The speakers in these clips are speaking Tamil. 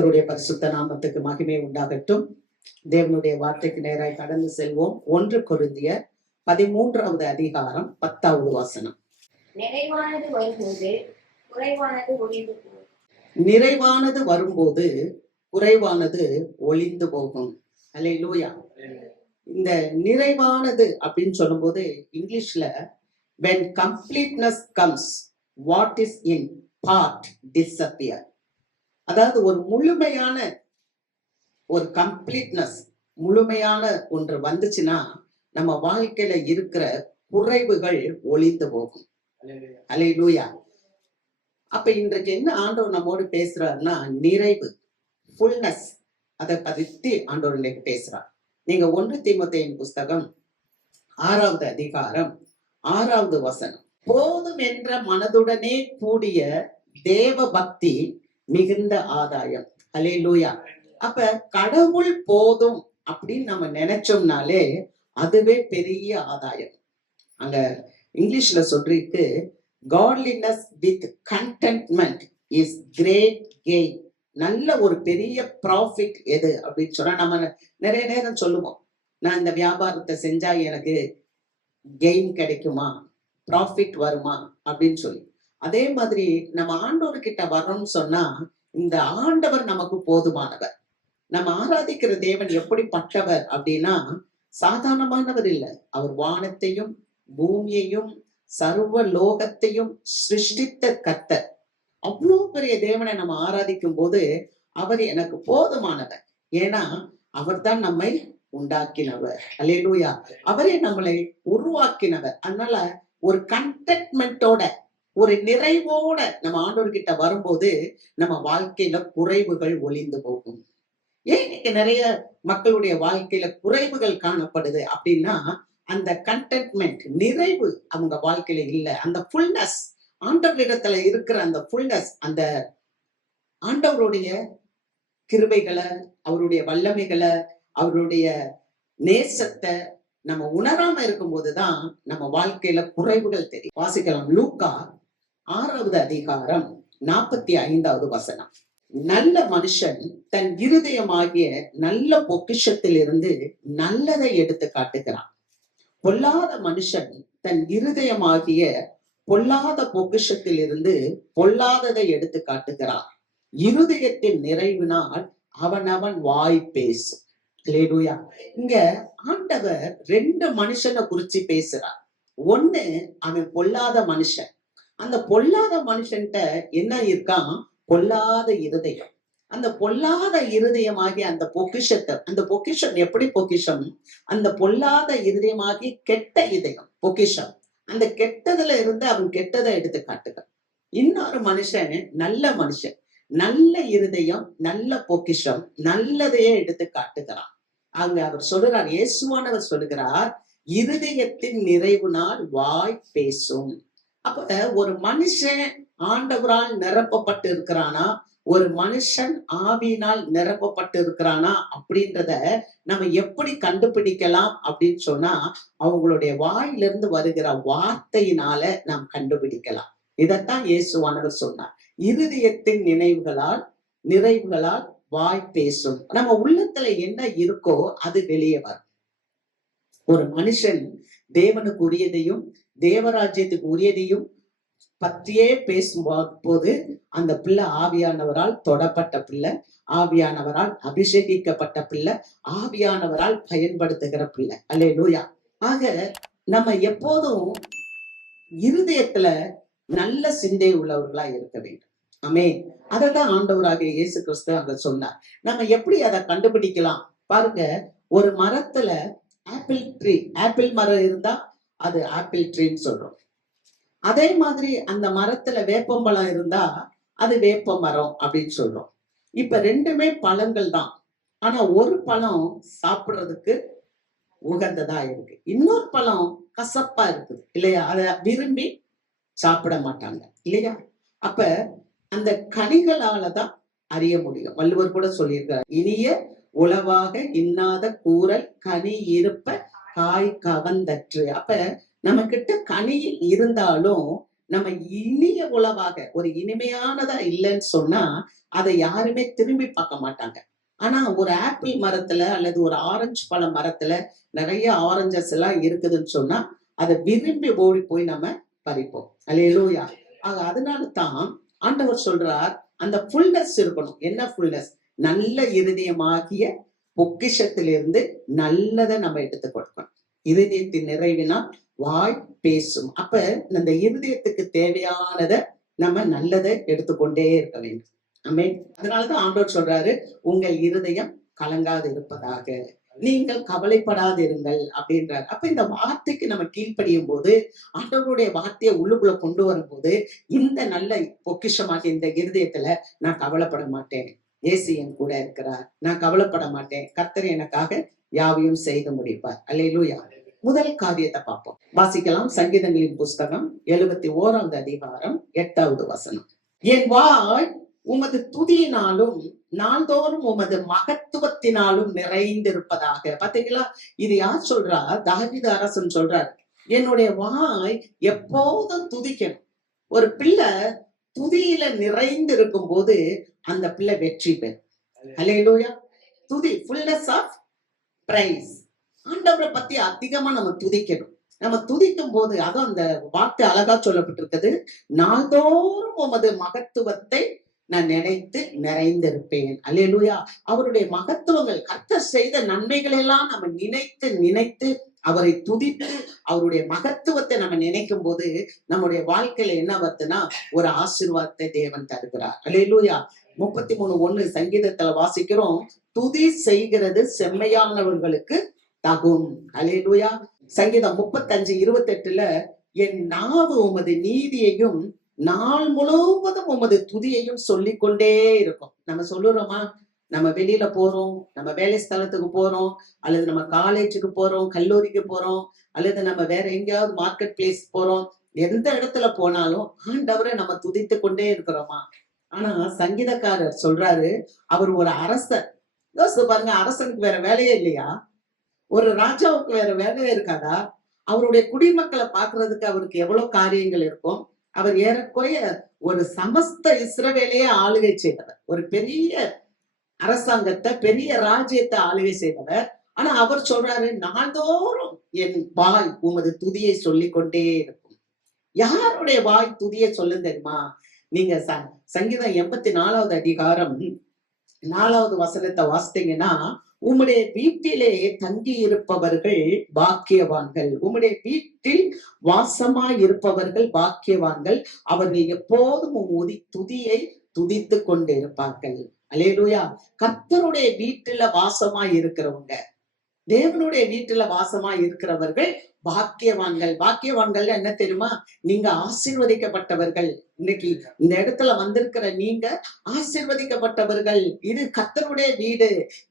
கர்த்தருடைய பரிசுத்த நாமத்துக்கு மகிமை உண்டாகட்டும். தேவனுடைய வார்த்தைக்கு நேராய் கடந்து செல்வோம். 1 கொரிந்தியர் 13வது அதிகாரம் 10வது வசனம். நிறைவானது வரும்போது குறைவானது ஒளிந்து போகும். அல்லேலூயா. இந்த நிறைவானது அப்படின்னு சொல்லும்போது இங்கிலீஷ்ல when completeness comes, what is in part disappear. அதாவது ஒரு முழுமையான ஒரு கம்ப்ளீட்னஸ், முழுமையான ஒன்று வந்துச்சுன்னா நம்ம வாழ்க்கையில இருக்கிற குறைவுகள் ஒளிந்து போகும். அல்லேலூயா. அப்ப இன்றைக்கு என்ன ஆண்டவர் நம்மோடு பேசுறாருன்னா நிறைவு, ஃபுல்னஸ், அதை பத்தி ஆண்டவர் இன்னைக்கு பேசுறார். நீங்க 1 தீமோத்தேயின் புஸ்தகம் 6வது அதிகாரம் 6வது வசனம். போதும் என்ற மனதுடனே கூடிய தேவ பக்தி மிகுந்த ஆதாயம். அல்லேலூயா. அப்ப கடவுள் போதும் அப்படின்னு நம்ம நினைச்சோம்னாலே அதுவே பெரிய ஆதாயம். அங்க இங்கிலீஷ்ல சொல்றீக்கு godliness with contentment is great gain. நல்ல ஒரு பெரிய ப்ராஃபிட் எது அப்படின்னு சொன்னா நம்ம நிறைய நேரம் சொல்லுவோம், நான் இந்த வியாபாரத்தை செஞ்சா எனக்கு கெயின் கிடைக்குமா, ப்ராஃபிட் வருமா அப்படின்னு சொல்லி. அதே மாதிரி நம்ம ஆண்டவர்கிட்ட வரோம்னு சொன்னா இந்த ஆண்டவர் நமக்கு போதுமானவர். நம்ம ஆராதிக்கிற தேவன் எப்படிப்பட்டவர் அப்படின்னா சாதாரணமானவர் இல்லை. அவர் வானத்தையும் பூமியையும் சர்வ லோகத்தையும் சிருஷ்டித்த கர்த்தர். அவ்வளோ பெரிய தேவனை நம்ம ஆராதிக்கும் போது அவர் எனக்கு போதுமானவர். ஏன்னா அவர் தான் நம்மை உண்டாக்கினவர். அல்லேலூயா. அவரே நம்மளை உருவாக்கினவர். அதனால ஒரு கண்டென்ட்மெண்டோட, ஒரு நிறைவோட நம்ம ஆண்டவர்கிட்ட வரும்போது நம்ம வாழ்க்கையில குறைவுகள் ஒளிந்து போகும். ஏன் இன்னைக்கு நிறைய மக்களுடைய வாழ்க்கையில குறைவுகள் காணப்படுது அப்படின்னா அந்த கண்டென்ட்மெண்ட், நிறைவு அவங்க வாழ்க்கையில இல்லை. அந்த ஃபுல்னஸ், ஆண்டவரிடத்துல இருக்கிற அந்த ஃபுல்னஸ், அந்த ஆண்டவருடைய கிருபைகளை, அவருடைய வல்லமைகளை, அவருடைய நேசத்தை நம்ம உணராம இருக்கும் போதுதான் நம்ம வாழ்க்கையில குறைவுகள் தெரியும். வாசிக்கலாம். லூக்கா 6வது அதிகாரம் 45வது வசனம். நல்ல மனுஷன் தன் இருதயமாகிய நல்ல பொக்கிஷத்திலிருந்து நல்லதை எடுத்து காட்டுகிறான். பொல்லாத மனுஷன் தன் இருதயமாகிய பொல்லாத பொக்கிஷத்திலிருந்து பொல்லாததை எடுத்து காட்டுகிறான். இருதயத்தின் நிறைவினால் அவனவன் வாய் பேசும். அல்லேலூயா. இங்க ஆண்டவர் 2 மனுஷனை குறிச்சு பேசுறார். ஒண்ணு அவன் பொல்லாத மனுஷன். அந்த பொல்லாத மனுஷன்ட்ட என்ன இருக்கான்? பொல்லாத இருதயம். அந்த பொல்லாத இருதயமாகிய அந்த பொக்கிஷத்தை, அந்த பொக்கிஷம் எப்படி பொக்கிஷம்? அந்த பொல்லாத இருதயமாகி கெட்ட இதயம் பொக்கிஷம். அந்த கெட்டதுல இருந்து அவன் கெட்டதை எடுத்து காட்டுகிறான். இன்னொரு மனுஷன் நல்ல மனுஷன், நல்ல இருதயம், நல்ல பொக்கிஷம், நல்லதையே எடுத்து காட்டுகிறான். அங்க அவர் சொல்லுறார், இயேசுவானவர் சொல்லுகிறார், இருதயத்தின் நிறைவுனால் வாய் பேசும். அப்ப ஒரு மனுஷன் ஆண்டவரால் நிரப்பப்பட்டு இருக்கிறானா, ஒரு மனுஷன் ஆவியினால் நிரப்பப்பட்டு இருக்கிறானா அப்படின்றத நம்ம எப்படி கண்டுபிடிக்கலாம் அப்படின்னு சொன்னா அவங்களுடைய வாயிலிருந்து வருகிற வார்த்தையினால நாம் கண்டுபிடிக்கலாம். இதைத்தான் இயேசுவானவர் சொன்னார். இருதயத்தின் நிறைவுகளால் வாய் பேசும். நம்ம உள்ளத்துல என்ன இருக்கோ அது வெளியே வரும். ஒரு மனுஷன் தேவனுக்கு உரியதையும் தேவராஜ்யத்துக்கு உரியதையும் பற்றியே பேசும் போது அந்த பிள்ளை ஆவியானவரால் தொடப்பட்ட பிள்ளை, ஆவியானவரால் அபிஷேகிக்கப்பட்ட பிள்ளை, ஆவியானவரால் பயன்படுத்துகிற பிள்ளை. அல்லேலூயா. ஆக நம்ம எப்போதும் இருதயத்துல நல்ல சிந்தை உள்ளவர்களா இருக்க வேண்டும். ஆமென். அதைத்தான் ஆண்டவராக இயேசு கிறிஸ்து அங்க சொன்னார். நம்ம எப்படி அதை கண்டுபிடிக்கலாம் பாருங்க. ஒரு மரத்துல ஆப்பிள் மரம் இருந்தா அது ஆப்பிள் ட்ரீன்னு சொல்றோம். அதே மாதிரி அந்த மரத்துல வேப்பம்பழம் இருந்தா அது வேப்ப மரம் அப்படின்னு சொல்றோம். இப்ப 2மே பழங்கள் தான். ஆனா ஒரு பழம் சாப்பிடுறதுக்கு உகந்ததா இருக்கு, இன்னொரு பழம் கசப்பா இருக்குது இல்லையா? அதை விரும்பி சாப்பிட மாட்டாங்க இல்லையா? அப்ப அந்த கனிகளாலதான் அறிய முடியும். வள்ளுவர் கூட சொல்லியிருக்கார், இனிய உளவாக இன்னாத கூறல் கனி இருப்ப காய் கவந்தற்று. அப்ப நம்ம கிட்ட கனி இருந்தாலும் நம்ம இனிய உளவாக ஒரு இனிமையானதா இல்லைன்னு சொன்னா அதை யாருமே திரும்பி பார்க்க மாட்டாங்க. ஆனா ஒரு ஆப்பிள் மரத்துல அல்லது ஒரு ஆரஞ்சு பழ மரத்துல நிறைய ஆரஞ்சஸ் எல்லாம் இருக்குதுன்னு சொன்னா அதை விரும்பி ஓடி போய் நம்ம பறிப்போம். அல்லேலூயா. அதனால தான் ஆண்டவர் சொல்றார், அந்த ஃபுல்னஸ் இருக்கணும். என்ன ஃபுல்னஸ்? நல்ல இருதயமாகிய பொக்கிஷத்திலிருந்து நல்லதை நம்ம எடுத்து கொடுக்கணும். இருதயத்தின் நிறைவினால் வாய் பேசும். அப்ப இந்த இருதயத்துக்கு தேவையானதை நம்ம நல்லதை எடுத்துக்கொண்டே இருக்க வேண்டும். ஆமென். அதனாலதான் ஆண்டவர் சொல்றாரு, உங்கள் இருதயம் கலங்காது இருப்பதாக, நீங்கள் கவலைப்படாது இருங்கள் அப்படின்றார். அப்ப இந்த வார்த்தைக்கு நம்ம கீழ்ப்படியும் போது, ஆண்டவருடைய வார்த்தையை உள்ளுக்குள்ள கொண்டு வரும்போது, இந்த நல்ல பொக்கிஷமாக இந்த இருதயத்துல நான் கவலைப்பட மாட்டேன், இயேசு என் கூட இருக்கிறார், நான் கவலைப்பட மாட்டேன், கர்த்தர் எனக்காக யாவையும் செய்து முடிப்பார். அல்லேலூயா. முதல் காரியத்தை பார்ப்போம். வாசிக்கலாம். சங்கீதங்களின் புஸ்தகம் 71 அதிகாரம் 8வது வசனம். என் வாய் உமது துதியினாலும் நாள்தோறும் உமது மகத்துவத்தினாலும் நிறைந்திருப்பதாக. பாத்தீங்களா? இது யார் சொல்றா? தாவீது அரசன் சொல்றார், என்னுடைய வாய் எப்போதும் துதிக்கணும். ஒரு பிள்ளை துதியில நிறைந்து இருக்கும் போது அந்த பிள்ளை வெற்றி பெறும். அல்லேலூயா. துதி, ஃபுல்னஸ் ஆஃப் பிரைஸ். ஆண்டவரை பத்தி அதிகமா நம்ம துதிக்கணும். நம்ம துதிக்கும் போது, அதுவும் அந்த வார்த்தை அழகா சொல்லப்பட்டிருக்கிறது, நாள்தோறும் உமது மகத்துவத்தை நான் நினைத்து நிறைந்திருப்பேன். அல்லேலூயா. அவருடைய மகத்துவங்கள், கர்த்தர் செய்த நன்மைகள் எல்லாம் நம்ம நினைத்து நினைத்து அவரை துதித்து அவருடைய மகத்துவத்தை நம்ம நினைக்கும் போது நம்முடைய வாழ்க்கையில என்ன வருதுன்னா ஒரு ஆசீர்வாதத்தை தேவன் தருகிறார். அல்லேலூயா. 33:1 சங்கீதத்துல வாசிக்கிறோம், துதி செய்கிறது செம்மையானவர்களுக்கு தகும். அல்லேலூயா. சங்கீதம் 35:28 என் நாவு உமது நீதியையும் நாள் முழுவதும் உமது துதியையும் சொல்லிக்கொண்டே இருக்கும். நம்ம சொல்லுறோமா? நம்ம வெளியில போறோம், நம்ம வேலை ஸ்தலத்துக்கு போறோம், அல்லது நம்ம காலேஜுக்கு போறோம், கல்லூரிக்கு போறோம், அல்லது நம்ம வேற எங்கேயாவது மார்க்கெட் பிளேஸ் போறோம், எந்த இடத்துல போனாலும் ஆண்டவரை நம்ம துதித்து கொண்டே இருக்கிறோமா? ஆனா சங்கீதக்காரர் சொல்றாரு, அவர் ஒரு அரசர். யோசிச்சு பாருங்க, அரசனுக்கு வேற வேலையே இல்லையா? ஒரு ராஜாவுக்கு வேற வேலையே இருக்காதா? அவருடைய குடிமக்களை பாக்குறதுக்கு அவருக்கு எவ்வளவு காரியங்கள் இருக்கும். அவர் ஏறக்குறைய ஒரு சமஸ்த இஸ்ரவேலையே ஆளுகை செய்தவர், ஒரு பெரிய அரசாங்கத்தை, பெரிய ராஜ்யத்தை ஆளுகை செய்தவர். ஆனா அவர் சொல்றாரு, நாள்தோறும் என் வாய் உமது துதியை சொல்லிக்கொண்டே இருக்கும். யாருடைய வாய் துதியை சொல்லும் தெரியுமா? நீங்க சங்கீதம் 84வது அதிகாரம் 4வது வசனத்தை வாசித்தீங்கன்னா, உம்முடைய வீட்டிலே தங்கி இருப்பவர்கள் பாக்கியவான்கள், உம்முடைய வீட்டில் வாசமாய் இருப்பவர்கள் பாக்கியவான்கள், அவர்கள் எப்போதும் துதியை துதித்து கொண்டு இருப்பார்கள். அல்லேலூயா. கர்த்தருடைய வீட்டுல வாசமாய் இருக்கிறவங்க, தேவனுடைய வீட்டுல வாசமா இருக்கிறவர்கள் பாக்கியவான்கள். பாக்கியவான்கள் என்ன தெரியுமா? நீங்க ஆசீர்வதிக்கப்பட்டவர்கள். இன்னைக்கு இந்த இடத்துல வந்திருக்கிற நீங்க ஆசீர்வதிக்கப்பட்டவர்கள். இது கர்த்தருடைய வீடு,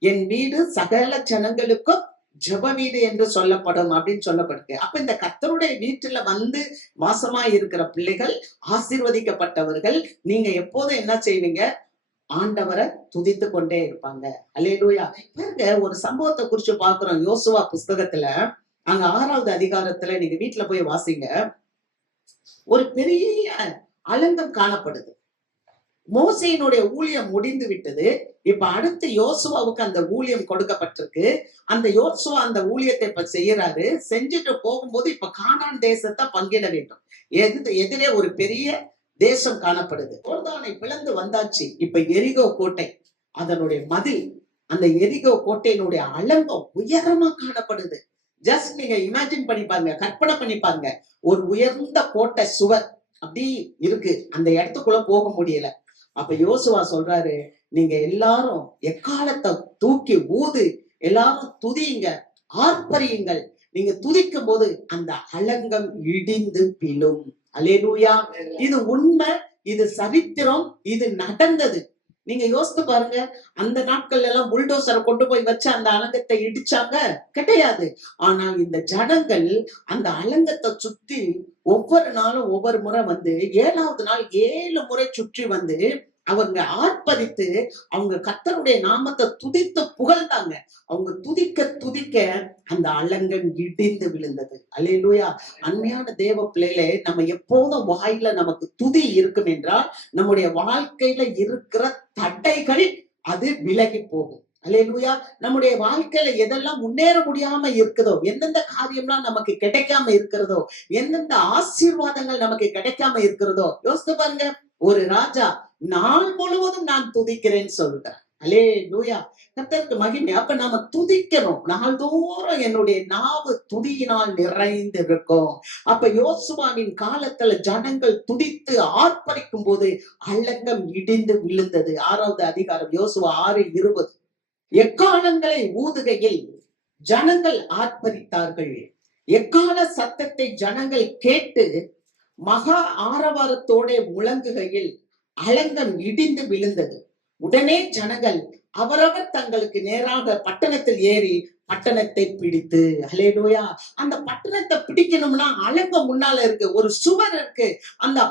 என் வீடு சகல ஜனங்களுக்கும் ஜெப வீடு என்று சொல்லப்படும் அப்படின்னு சொல்லப்படுது. அப்ப இந்த கர்த்தருடைய வீட்டுல வந்து வாசமா இருக்கிற பிள்ளைகள் ஆசீர்வதிக்கப்பட்டவர்கள். நீங்க எப்போதும் என்ன செய்வீங்க? ஆண்டவரை துதித்து கொண்டே இருப்பாங்க. அல்லேலூயா. பாருங்க, ஒரு சம்பவத்தை குறிச்சு பாக்குறோம் யோசுவா புஸ்தகத்துல. அங்க 6வது அதிகாரத்துல நீங்க வீட்டுல போய் வாசிங்க. ஒரு பெரிய அலங்கம் காணப்படுது. மோசேயினுடைய ஊழியம் முடிந்து விட்டது. இப்ப அடுத்து யோசுவாவுக்கு அந்த ஊழியம் கொடுக்கப்பட்டிருக்கு. அந்த யோசுவா அந்த ஊழியத்தை இப்ப செய்யறாரு. செஞ்சுட்டு போகும்போது இப்ப கானான் தேசத்தை பங்கிட வேண்டும். எதிரே ஒரு பெரிய தேசம் காணப்படுது. யோர்தானை பிளந்து வந்தாச்சு. இப்ப எரிகோ கோட்டை, அதனுடைய மதில், அந்த எரிகோ கோட்டையினுடைய அலங்கம் உயரமா காணப்படுது. ஜஸ்ட் நீங்க இமேஜின் பண்ணி பாருங்க, கற்பனை பண்ணி பாருங்க. ஒரு உயர்ந்த கோட்டை சுவர் அப்படி இருக்கு, அந்த இடத்துக்குள்ள போக முடியல. அப்ப யோசுவா சொல்றாரு, நீங்க எல்லாரும் எக்காலத்தை தூக்கி ஊது, எல்லாரும் துதியுங்க, ஆர்ப்பரியுங்கள். நீங்க துதிக்கும் போது அந்த அலங்கம் இடிந்து விழும். அல்லேலூயா. இது உண்மை, இது சரித்திரம், இது நடந்தது. நீங்க யோசித்து பாருங்க, அந்த நாட்கள்ல எல்லாம் புல்டோசரை கொண்டு போய் வச்சு அந்த அலங்கத்தை இடிச்சாங்க கிடையாது. ஆனால் இந்த ஜனங்கள் அந்த அலங்கத்தை சுத்தி ஒவ்வொரு நாளும் ஒவ்வொரு முறை வந்து 7வது நாள் 7 முறை சுற்றி வந்து அவங்க ஆர்ப்பரித்து அவங்க கர்த்தருடைய நாமத்தை துதித்து புகழ்ந்தாங்க. அவங்க துதிக்க துதிக்க அந்த அலங்கம் இடிந்து விழுந்தது. அல்லேலூயா. அருமையான தேவ பிள்ளைகளே, நம்ம எப்போதும் வாயில நமக்கு துதி இருக்கும் என்றால் நம்முடைய வாழ்க்கையில இருக்கிற தடைகள் அது விலகி போகும். அல்லேலூயா. நம்முடைய வாழ்க்கையில எதெல்லாம் முன்னேற முடியாம இருக்குதோ, எந்தெந்த காரியம்லாம் நமக்கு கிடைக்காம இருக்கிறதோ, எந்தெந்த ஆசீர்வாதங்கள் நமக்கு கிடைக்காம இருக்கிறதோ, யோசித்து பாருங்க. ஒரு ராஜா நாள் முழுவதும் நான் துதிக்கிறேன்னு சொல்றார். அல்லேலூயா. கர்த்தருக்கு மகிமை. அப்ப நாம துதிக்கணும். நாள்தோறும் என்னுடைய நாவு துதியினால் நிறைந்திருக்கும். அப்ப யோசுவாவின் காலத்துல ஜனங்கள் துதித்து ஆர்ப்பரிக்கும் போது அலங்கம் இடிந்து விழுந்தது. 6வது அதிகாரம் யோசுவா 6:20. எக்காலங்களை ஊதுகையில் ஜனங்கள் ஆர்ப்பரித்தார்கள். எக்கால சத்தத்தை ஜனங்கள் கேட்டு மகா ஆரவாரத்தோட முழங்குகையில் அலங்கம் இடிந்து விழுந்தது. உடனே ஜனங்கள் அவரவர் தங்களுக்கு நேராக பட்டணத்தில் ஏறி பட்டணத்தை பிடித்து, அல்லேலூயா. அந்த பட்டணத்தை பிடிக்கணும்னா அலங்கம் முன்னால இருக்கு, ஒரு சுவர் இருக்கு. அந்த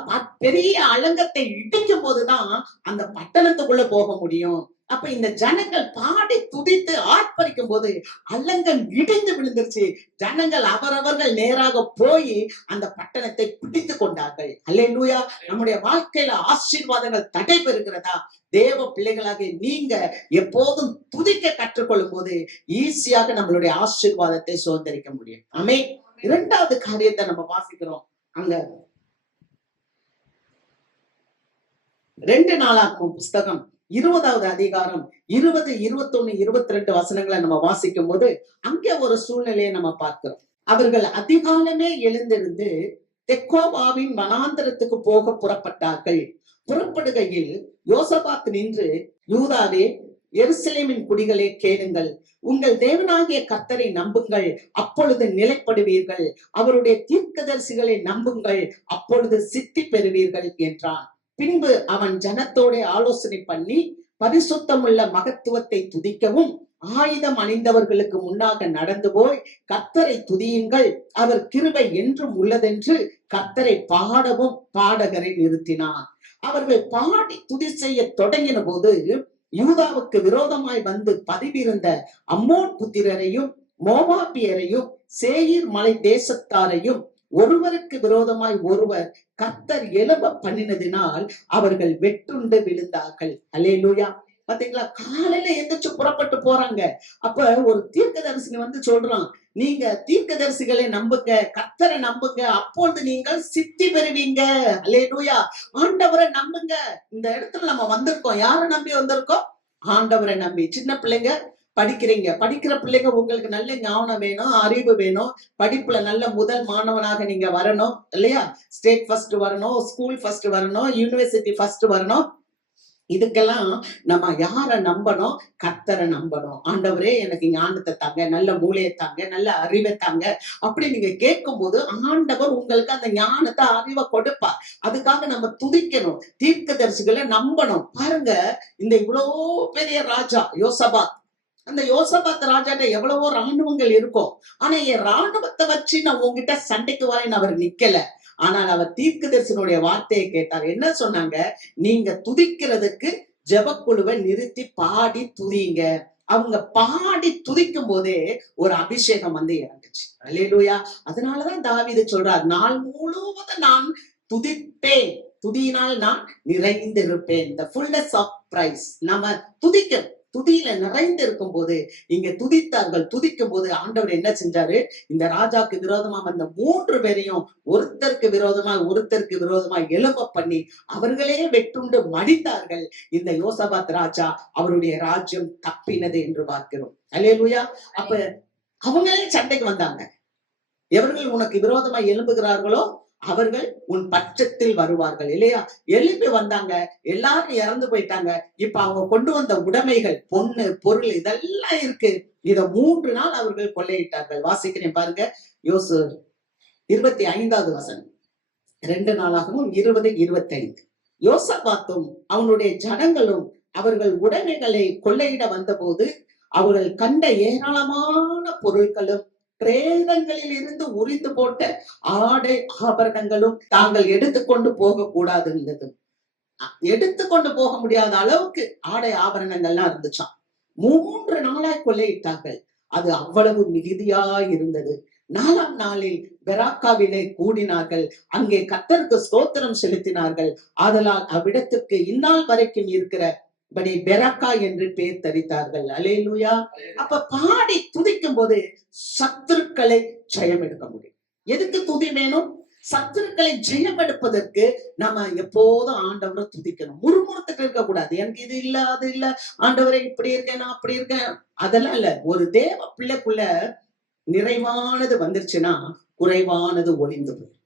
பெரிய அலங்கத்தை இடிக்கும் போதுதான் அந்த பட்டணத்துக்குள்ள போக முடியும். அப்ப இந்த ஜனங்கள் பாடி துதித்து ஆர்ப்பரிக்கும் போது அலங்கம் இடிந்து விழுந்துருச்சு. ஜனங்கள் அவரவர்கள் நேராக போய் அந்த பட்டணத்தை பிடித்து கொண்டார்கள். அல்லேலூயா. நம்முடைய வாழ்க்கையில ஆசீர்வாதங்கள் தடை பெறுகிறதா? தேவ பிள்ளைகளாக நீங்க எப்போதும் துதிக்க கற்றுக்கொள்ளும் போது ஈஸியாக நம்மளுடைய ஆசீர்வாதத்தை சுதந்திரிக்க முடியும். ஆமென். 2வது காரியத்தை நம்ம வாசிக்கிறோம். அங்க 2 நாளாகும் புஸ்தகம் 20வது அதிகாரம் 20, 21, 22 வசனங்களை நம்ம வாசிக்கும் போது அங்கே ஒரு சூழ்நிலையை நம்ம பார்க்கிறோம். அவர்கள் அதிகாலமே எழுந்திருந்து தெக்கோவாவின் வனாந்தரத்துக்கு போக புறப்பட்டார்கள். புறப்படுகையில் யோசபாத் நின்று, யூதாவே, எருசலேமின் குடிகளே கேளுங்கள், உங்கள் தேவனாகிய கர்த்தரை நம்புங்கள், அப்பொழுது நிலைப்படுவீர்கள். அவருடைய தீர்க்கதரிசிகளை நம்புங்கள், அப்பொழுது சித்தி பெறுவீர்கள் என்றான். பின்பு அவன் ஜனத்தோட ஆலோசனை பண்ணி பரிசுத்தமுள்ள மகத்துவத்தை துதிக்கவும் ஆயுதம் அணிந்தவர்களுக்கு முன்னாக நடந்து போய் கர்த்தரை துதியுங்கள், அவர் கிருபை என்றும் உள்ளதென்று கர்த்தரை பாடவும் பாடகரை நிறுத்தினார். அவர்கள் பாடி துதி செய்ய தொடங்கின போது யூதாவுக்கு விரோதமாய் வந்து பதிவிருந்த அம்மோன் புத்திரரையும் மோவாபியரையும் சேயீர் மலை தேசத்தாரையும் ஒருவருக்கு விரோதமாய் ஒருவர் கர்த்தர் எழும்ப பண்ணினதினால் அவர்கள் வெட்டுண்டு விழுந்தார்கள். அல்லேலூயா. பாத்தீங்களா? காலையில எந்திரிச்சு புறப்பட்டு போறாங்க. அப்ப ஒரு தீர்க்கதரிசி வந்து சொல்றான், நீங்க தீர்க்கதரிசிகளை நம்புங்க, கர்த்தரை நம்புங்க, அப்பொழுது நீங்கள் சித்தி பெறுவீங்க. அல்லேலூயா. ஆண்டவரை நம்புங்க. இந்த இடத்துல நம்ம வந்திருக்கோம். யாரை நம்பி வந்திருக்கோம்? ஆண்டவரை நம்பி. சின்ன பிள்ளைங்க படிக்கிறீங்க, படிக்கிற பிள்ளைங்க உங்களுக்கு நல்ல ஞானம் வேணும், அறிவு வேணும், படிப்புல நல்ல முதல் மாணவனாக நீங்க வரணும் இல்லையா? ஸ்டேட் ஃபர்ஸ்ட் வரணும், ஸ்கூல் ஃபர்ஸ்ட் வரணும், யூனிவர்சிட்டி ஃபர்ஸ்ட் வரணும். இதுக்கெல்லாம் நம்ம யாரை நம்பணும்? கர்த்தரை நம்பணும். ஆண்டவரே எனக்கு ஞானத்தை தாங்க, நல்ல மூளையை தாங்க, நல்ல அறிவை தாங்க அப்படி நீங்க கேட்கும் போது ஆண்டவர் உங்களுக்கு அந்த ஞானத்தை அறிவை கொடுப்பா. அதுக்காக நம்ம துதிக்கணும், தீர்க்கதரிசிகளை நம்பணும். பாருங்க, இந்த இவ்வளவு பெரிய ராஜா யோசபாத், அந்த யோசபாத் ராஜாட்ட எவ்வளவோ ராணுவங்கள் இருக்கும். ஆனா என் ராணுவத்தை வச்சு நான் உங்ககிட்ட சண்டைக்கு வரேன்னு அவர் நிக்கல. ஆனால் அவர் தீர்க்கதரிசனுடைய வார்த்தையை கேட்டார். என்ன சொன்னாங்க? நீங்க துதிக்கிறதுக்கு ஜெபக்குழுவை நிறுத்தி பாடி துதிங்க. அவங்க பாடி துதிக்கும் போதே ஒரு அபிஷேகம் வந்து இறங்குச்சு. அல்லேலூயா. அதனாலதான் தாவீது சொல்றார், நாள் முழுவதும் நான் துதிப்பேன், துதியினால் நான் நிறைந்திருப்பேன். the fullness of praise. நம்ம துதிக்கணும். துதியில நிறைந்து இருக்கும் போது இங்க துதித்தார்கள். துதிக்கும் போது ஆண்டவர் என்ன செஞ்சாரு? இந்த ராஜாக்கு விரோதமா வந்த 3 பேரையும் ஒருத்தருக்கு விரோதமா எழும்ப பண்ணி அவர்களே வெட்டுண்டு மடித்தார்கள். இந்த யோசபாத் ராஜா அவருடைய ராஜ்யம் தப்பினது என்று பார்க்கிறோம். அல்லேலூயா. அப்ப அவங்களே சண்டைக்கு வந்தாங்க. எவர்கள் உனக்கு விரோதமா எழும்புகிறார்களோ அவர்கள் உன் பட்சத்தில் வருவார்கள் இல்லையா? எழுப்பி வந்தாங்க, எல்லாரும் இறந்து போயிட்டாங்க. இப்ப அவங்க கொண்டு வந்த உடைமைகள், பொண்ணு, பொருள் இதெல்லாம் இருக்கு. இத 3 நாள் அவர்கள் கொள்ளையிட்டார்கள். வாசிக்கிறேன் பாருங்க, யோசு 25வது வசனம். 2 நாளாகவும் 20, 25. யோசபாத்தும் அவனுடைய ஜனங்களும் அவர்கள் உடைமைகளை கொள்ளையிட வந்தபோது அவர்கள் கண்ட ஏராளமான பொருட்களும் பிரேதங்களில் இருந்து உரிந்து போட்ட ஆடை ஆபரணங்களும் தாங்கள் எடுத்துக்கொண்டு போக கூடாது இருந்தது. எடுத்துக்கொண்டு போக முடியாத அளவுக்கு ஆடை ஆபரணங்கள்லாம் இருந்துச்சாம். 3 நாளாய் கொள்ளையிட்டார்கள். அது அவ்வளவு மிகுதியாய் இருந்தது. 4ஆம் நாளில் பெராக்காவிலே கூடினார்கள். அங்கே கர்த்தருக்கு ஸ்தோத்திரம் செலுத்தினார்கள். ஆதலால் அவ்விடத்திற்கு இந்நாள் வரைக்கும் இருக்கிறபடி பெராக்கா என்று பெயர் தரித்தார்கள். அல்லேலூயா. அப்ப பாடி துதிக்கும் போது சத்துருக்களை ஜெயம் எடுக்க முடியும். எதுக்கு துதி வேணும்? சத்துருக்களை ஜெயம் எடுப்பதற்கு நம்ம எப்போதும் ஆண்டவரை துதிக்கணும். முறுமுறுத்துட்டு இருக்க கூடாது. எனக்கு இது இல்ல, அது இல்ல, ஆண்டவரே இப்படி இருக்கேன், நான் அப்படி இருக்கேன், அதெல்லாம் இல்ல. ஒரு தேவ பிள்ளைக்குள்ள நிறைவானது வந்துருச்சுன்னா குறைவானது ஒளிந்து போயிடும்.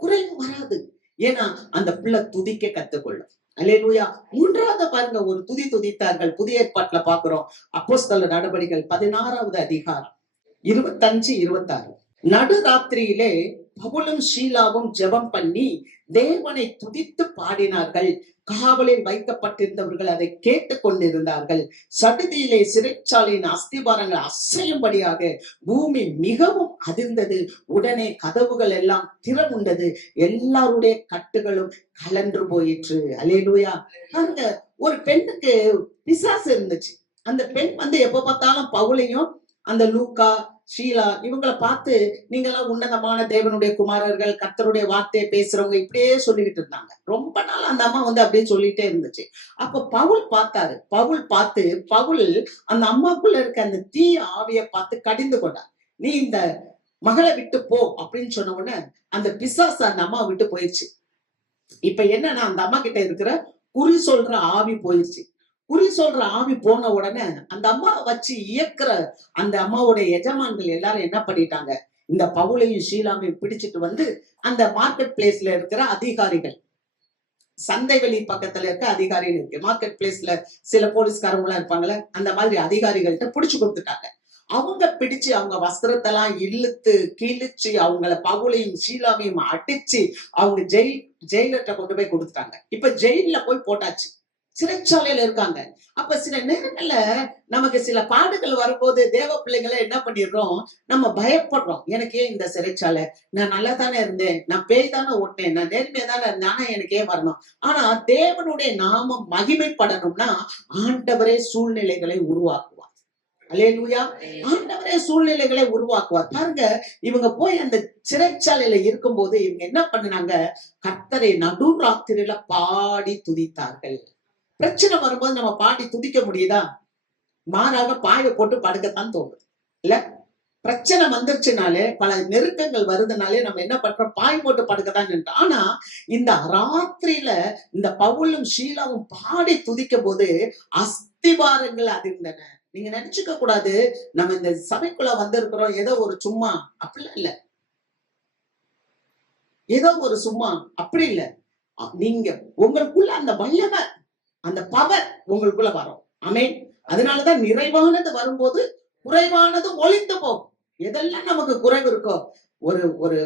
குறைவு வராது. ஏன்னா அந்த பிள்ளை துதிக்க கத்துக்கொள்ளும். அல்லேலூயா. 3வது பாருங்க, ஒரு துதி துதித்தார்கள். புதிய ஏற்பாட்டுல பாக்குறோம். அப்போஸ்தலர் நடபடிகள் 16வது அதிகாரம் 25, 26. நடுராத்திரியிலே பவுலும் ஷீலாவும் ஜெபம் பண்ணி தேவனை துதித்து பாடினார்கள். காவலில் வைக்கப்பட்டிருந்தவர்கள் அதை கேட்டுக் கொண்டிருந்தார்கள். சடுதியிலே சிறைச்சாலையின் அஸ்திபாரங்கள் அசையும்படியாக பூமி மிகவும் அதிர்ந்தது. உடனே கதவுகள் எல்லாம் திறவுண்டது. எல்லாருடைய கட்டுகளும் கலன்று போயிற்று. அல்லேலூயா. பாருங்க, ஒரு பெண்ணுக்கு பிசாசு இருந்துச்சு. அந்த பெண் எப்ப பார்த்தாலும் பவுலையும் அந்த லூக்கா, ஷீலா இவங்களை பார்த்து, நீங்க எல்லாம் உன்னதமான தேவனுடைய குமாரர்கள், கர்த்தருடைய வார்த்தையை பேசுறவங்க, இப்படியே சொல்லிக்கிட்டு இருந்தாங்க. ரொம்ப நாள் அந்த அம்மா அப்படியே சொல்லிட்டே இருந்துச்சு. அப்ப பவுல் பார்த்தாரு. பவுல் அந்த அம்மாக்குள்ள இருக்க அந்த தீய ஆவியை பார்த்து கடிந்து கொண்டார். நீ இந்த மகளை விட்டு போ அப்படின்னு சொன்ன உடனே அந்த பிசாசு அந்த அம்மா விட்டு போயிடுச்சு. இப்ப என்னன்னா, அந்த அம்மா கிட்ட இருக்கிற குறி சொல்ற ஆவி போயிடுச்சு. குறி சொல்ற ஆவி போன உடனே அந்த அம்மா வச்சு இயக்குற அந்த அம்மாவுடைய எஜமான்கள் எல்லாரும் என்ன பண்ணிட்டாங்க, இந்த பவுலையும் ஷீலாவையும் பிடிச்சிட்டு வந்து அந்த மார்க்கெட் பிளேஸ்ல இருக்கிற அதிகாரிகள், சந்தை வெளி பக்கத்துல இருக்க அதிகாரிகள் இருக்கு, மார்க்கெட் பிளேஸ்ல சில போலீஸ்காரங்க எல்லாம் இருப்பாங்கல்ல, அந்த மாதிரி அதிகாரிகள்கிட்ட பிடிச்சு கொடுத்துட்டாங்க. அவங்க பிடிச்சு அவங்க வஸ்திரத்தெல்லாம் இழுத்து கிழிச்சு அவங்கள பவுலையும் ஷீலாவையும் அடிச்சு அவங்க ஜெயிலர்கிட்ட கொண்டு போய் கொடுத்துட்டாங்க. இப்ப ஜெயில போய் போட்டாச்சு. சிறைச்சாலையில இருக்காங்க. அப்ப சில நேரங்கள்ல நமக்கு சில பாடுகள் வரும்போது தேவ பிள்ளைங்களை என்ன பண்ணிடுறோம், நம்ம பயப்படுறோம். எனக்கு ஏன் இந்த சிறைச்சாலை, நான் நல்லா தானே இருந்தேன், நான் பேய் தானே ஓட்டினேன், நான் நேர்மையா தானே இருந்தேன், ஆனா எனக்கு ஏன் வரணும்? ஆனா தேவனுடைய நாமம் மகிமைப்படணும்னா ஆண்டவரே சூழ்நிலைகளை உருவாக்குவார். அல்லேலூயா. ஆண்டவரே சூழ்நிலைகளை உருவாக்குவார். பாருங்க, இவங்க போய் அந்த சிறைச்சாலையில இருக்கும்போது இவங்க என்ன பண்ணினாங்க, கர்த்தரை நடுராத்திரியில பாடி துதித்தார்கள். பிரச்சனை வரும்போது நம்ம பாடி துதிக்க முடியுதா? மாறாக பாய போட்டு படுக்கத்தான் தோணும் இல்ல. பிரச்சனை வந்துருச்சுனாலே, பல நெருக்கங்கள் வருதுனாலே நம்ம என்ன பண்றோம், பாய் போட்டு படுக்கத்தான் நின்றோம். ஆனா இந்த ராத்திரியில இந்த பவுலும் ஷீலாவும் பாடி துதிக்கும் போது அஸ்திவாரங்கள் அதிர்ந்தன. நீங்க நினைச்சுக்க கூடாது நம்ம இந்த சபைக்குள்ள வந்திருக்கிறோம் ஏதோ ஒரு சும்மா, அப்படிலாம் இல்ல. ஏதோ ஒரு சும்மா அப்படி இல்ல. நீங்க உங்களுக்குள்ள அந்த வல்லமை, அந்த பவர் உங்களுக்குள்ள வரும். ஆமென். அதனாலதான் நிறைவானது வரும்போது குறைவானது ஒளிந்து போகும். எதெல்லாம் நமக்கு குறைவு இருக்கோ, ஒரு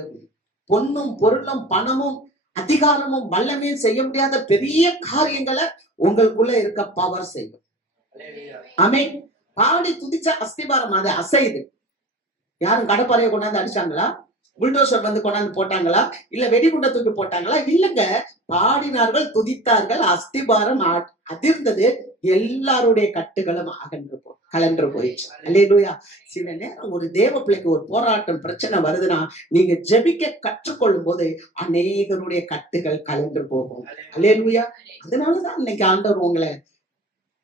பொன்னும் பொருளும் பணமும் அதிகாரமும் வல்லமையும் செய்ய முடியாத பெரிய காரியங்களை உங்களுக்குள்ள இருக்க பவர் செய்யும். ஆமென். பாடி துதிச்சா அஸ்திபாரம் அது அசையுது. யாரும் கடப்பாறையை கொண்டாந்து அடிச்சாங்களா, புல்டோசர் வந்து கொண்டாந்து போட்டாங்களா, இல்ல வெடிகுண்டை தூக்கி போட்டாங்களா? இல்லங்க. பாடினார்கள், துதித்தார்கள், அஸ்திபாரம் அதிர்ந்தது, எல்லாருடைய கட்டுகளும் கலன்று போயிடுச்சு. அல்லேலூயா. சில நேரம் ஒரு தேவ பிள்ளைக்கு ஒரு போராட்டம் பிரச்சனை வருதுன்னா, நீங்க ஜெபிக்க கற்றுக்கொள்ளும் போது அநேகருடைய கட்டுகள் கலன்று போகும். அல்லேலூயா. அதனாலதான் இன்னைக்கு ஆண்டவர் உங்களை